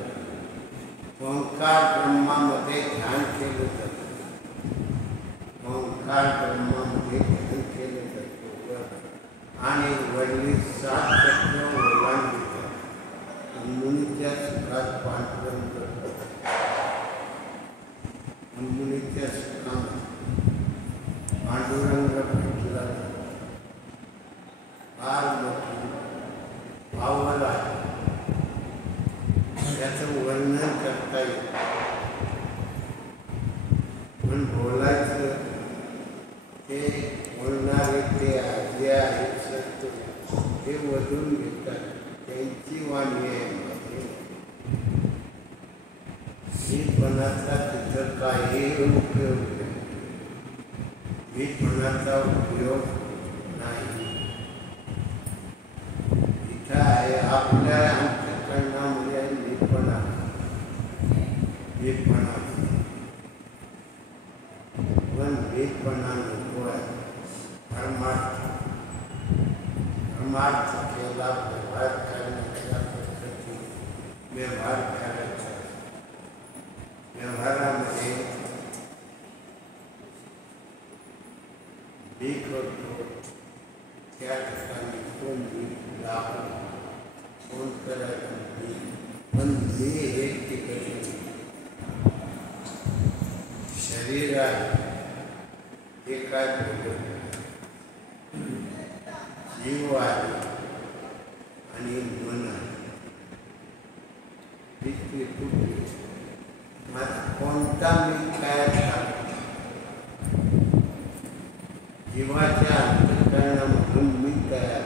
ओंकार ब्रह्मामध्ये ध्यान केलं जातं ओंकार ब्रह्मामध्ये ध्यान केलं जातं आणि वडली 7 चक्र ओलांडली जातात त्याचं वर्णन करता येईल. पण बोलायचं ते बोलणारे ते जे आहेत ते वधून घेतात, त्यांची वाणी आहे. मीपणाचा तिथं काही उपयोग नाही. मीपणाचा उपयोग नाही. इथं आहे आपल्या अंतःकरणामध्ये मीपणा. पण मीपणा नको आहे. परमार्थ केला व्यवहार करण्याच्या पद्धती व्यवहार करायचा. व्यवहारामध्ये मी करतो त्या ठिकाणी कोण मी लागतो, कोण करायला मी, पण मी हे तिकडे शरीर आहे ते काय बोलत, जीव आहे आणि मन आहे. कोणता मी काय जीवाच्या अंतःकरणामधून मी तयार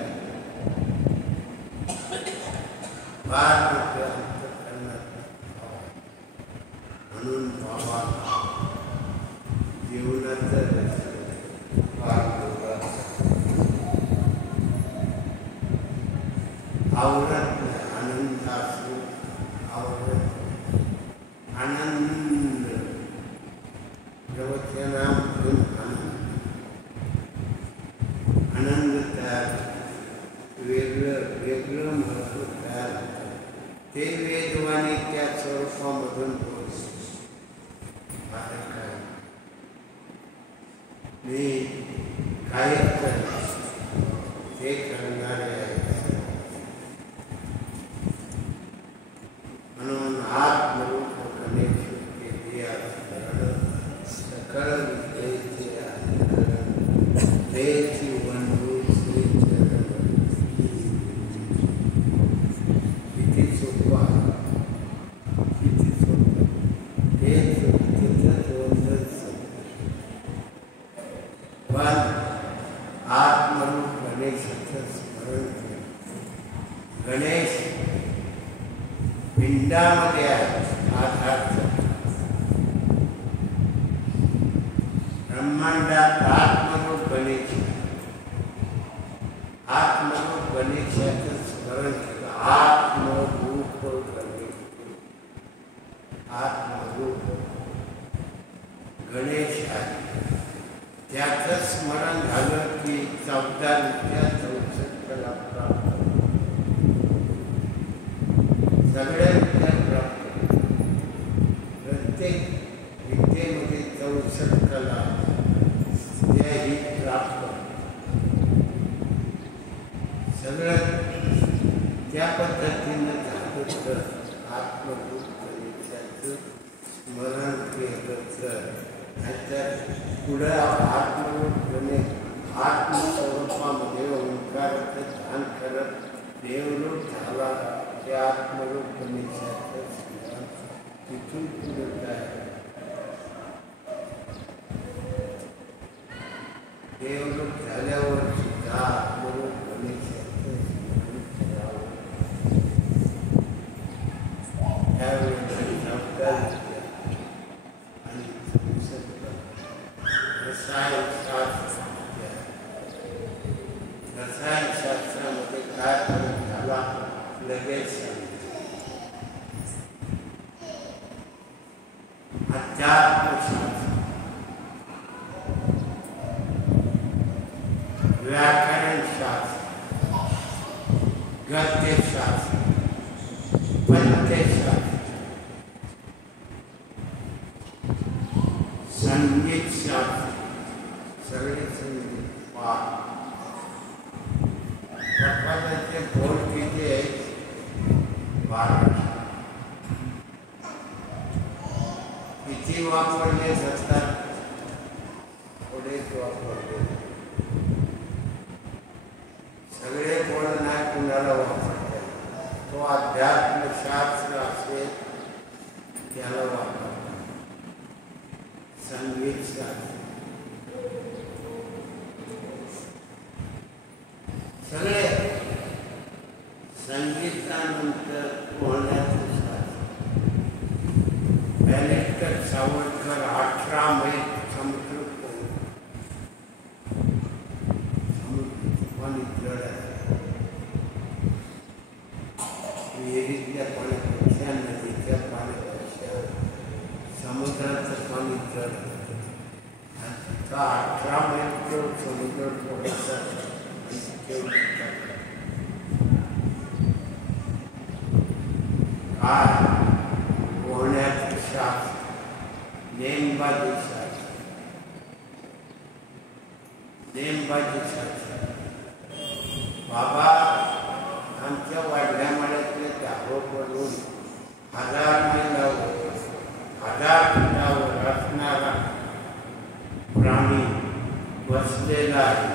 फार मोठ्या अंतःकरणात म्हणून बाबा जीवनाचं फार आवडत नाही. आनंद असो आवडत आनंद प्रवचनामधून आनंद तयार, वेगळं महत्व तयार होतं. ते वेदवाणी त्या स्वरूपामधून मी काहीच ते करणारे आहे. म्हणून आत्मरूप गणेश केली सकळ विद्येचे देची वंदू श्री चरण. किती सोपा, किती सोपं तेच तिथंच वंदच. पण आत्मरूप गणेशाचं स्मरण केलं. गणेश पिंडामध्ये आहे आधारचं. ब्रह्मांडात आत्मरूप गणेश, आत्मरूप गणेशाचं स्मरण केलं. आत्मरूप गणेश, आत्मरूप गणेश आहे. त्याचं स्मरण झालं की 14 विद्या 64 प्राप्त, सगळ्या विद्या प्राप्त. प्रत्येक विद्येमध्ये 64 कला त्याही प्राप्त. सगळं त्या पद्धतीनं झालं तर आत्मरूप गणेशाचं स्मरण केलं तर. नाहीतर पुढं आत्मरूप गणेश आत्मस्वरूपामध्ये ओंकाराचं ध्यान करत देवरूप झाला. ते आत्मरूप गणेशाचं स्मरण तिथून पुढे काय देवरूप झाल्यावर सुद्धा आत्मरूप गणेशाचं स्मरण करावं. त्यावेळेला रसायनशास्त्रामध्ये काय फरक झाला लगेच अध्यात्मशास्त्र, व्याकरणशास्त्र, गद्यशास्त्र, पद्यशास्त्र, संगीतशास्त्र, सगळे संगीत भगवानाचे बोल किती आहेत? 12. किती वापरले जातात? थोडेच वापरले. सगळे बोल नाही कुणाला वापरतात. तो अध्यात्मशास्त्र असेल त्याला वापरतात. संगीत शास्त्र सगळे संगीतानंतर बोलण्याचं शास्त्र. बॅरिस्टर सावरकर 18 मैल समुद्र पाणी जड आहे. विहिरीतल्या पाण्यापेक्षा, नदीच्या पाण्यापेक्षा समुद्राचं पाणी जड आहे. 18 मैल समुद्र पोहायचा काय पोहण्याचं शास्त्र, नेमबाजी शास्त्र. नेमबाजी शास्त्र बाबा आमच्या वाढल्या माळ्यातले दाहो बनवून 1000 मैलावर 1000 फुटावर असणारा प्राणी बसलेला आहे.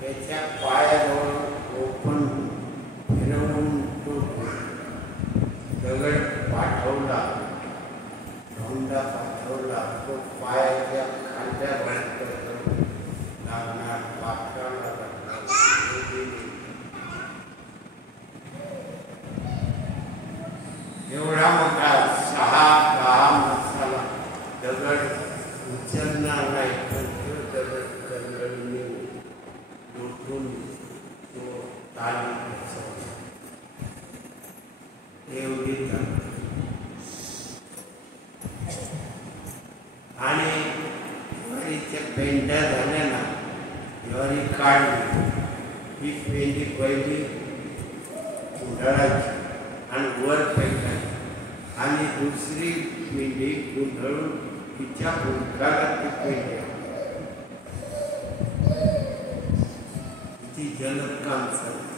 त्याच्या पायाजवळ ओपन फिरवून तो दगड पाठवला, धोंडा पाठवला. तो पायाच्या खांद्यापर्यंत लागणार, पात्राला लागणार. एवढा मोठा 6-10 माणसाला दगड उचलणार नाही, पण तो दगड कणगळीने लुटून तो ताली बसवला. एवढी आणि ज्वारीच्या पेंढ्या झाल्या ना, ज्वारी काढली, ही पेंढी पहिली गुंडाळायची आणि वर फेकायची आणि दुसरी पेंढी गुंडाळून तिच्या भूतकाळात ती पेंढ्या ती जलद काम चालतं.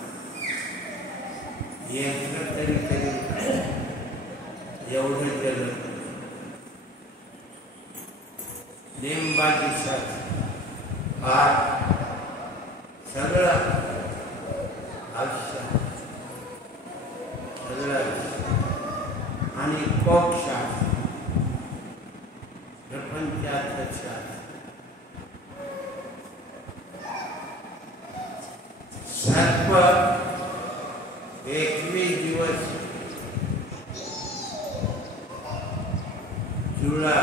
यंत्र तरी एवढं जलद. नेमबाजी शास्त्र सगळं आयुष्य, सगळं आणि कोकशास्त्र, प्रपंचाचं शास्त्र. सर्प 21 दिवस जुळा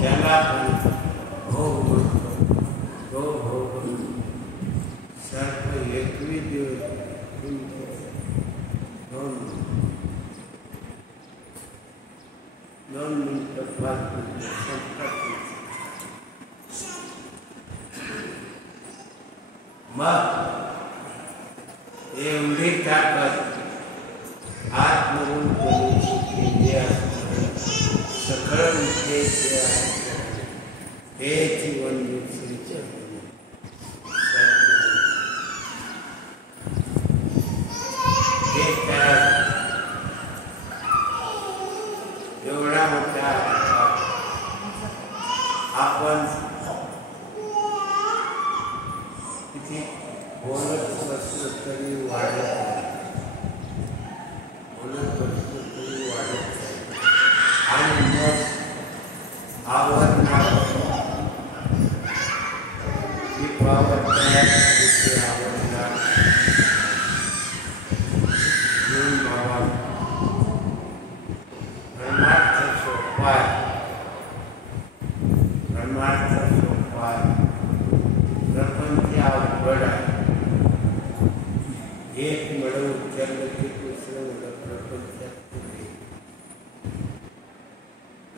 ज्याला हो सर्प 21 दिवस दोन मिनिटं 5 मिनिटं मग एवढी ताकद आतमधून कोणी केली आहे. सखळ उठे हे जीवन युक्तीचे एवढा मोठा आपण किती बोलत बसलो तरी वाढत, बोलत बसलो तरी वाढत. आणि मग आवडणार ही पावर तयार झाली, आवडणार म्हणून बाबा ब्रह्मार्थ सोपाय, ब्रह्मार्थ सोपाय. प्रपंच अवघड आहे. एक मड उच्चारलं की दुसरं मड प्रपंचात पुढे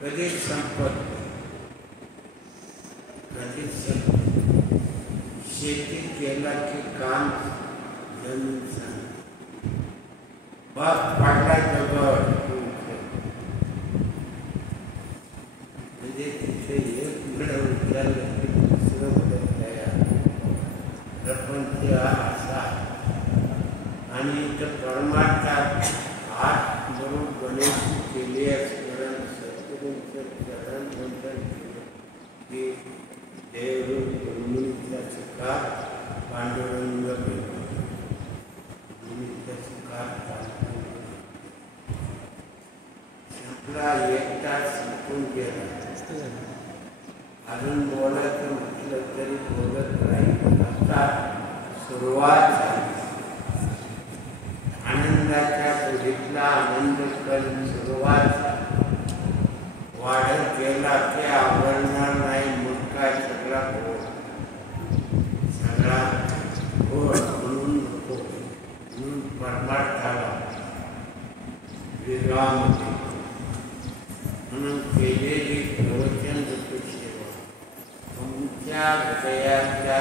कधीच संपत, कधीच संपत. शेती केला की काम जमीन सांग बाग पाडला दगड म्हणजे तिथे एक मड उच्चारलं की दुसरं मड तयार. प्रपंच असा आणि इथं परमार्थात हात धरून गणेश केले स्मरण सद्गुरूंचं चरण वंदन केलं की देव ब्रह्मणीचा चकार पांडुरंग गेला. अजून बोलायचं म्हटलं तरी बोलत राहील. आता सुरुवात झाली. आनंदाच्या पिढीतला आनंद करून सुरुवात झाली. वाढत गेला की आवडणार नाही. मुलगा सगळा गोड, सगळा गोड म्हणून नको म्हणून परमार्थाला विरामध्ये म्हणून केलेली प्रवचन सेवा तुमच्या हृदयाच्या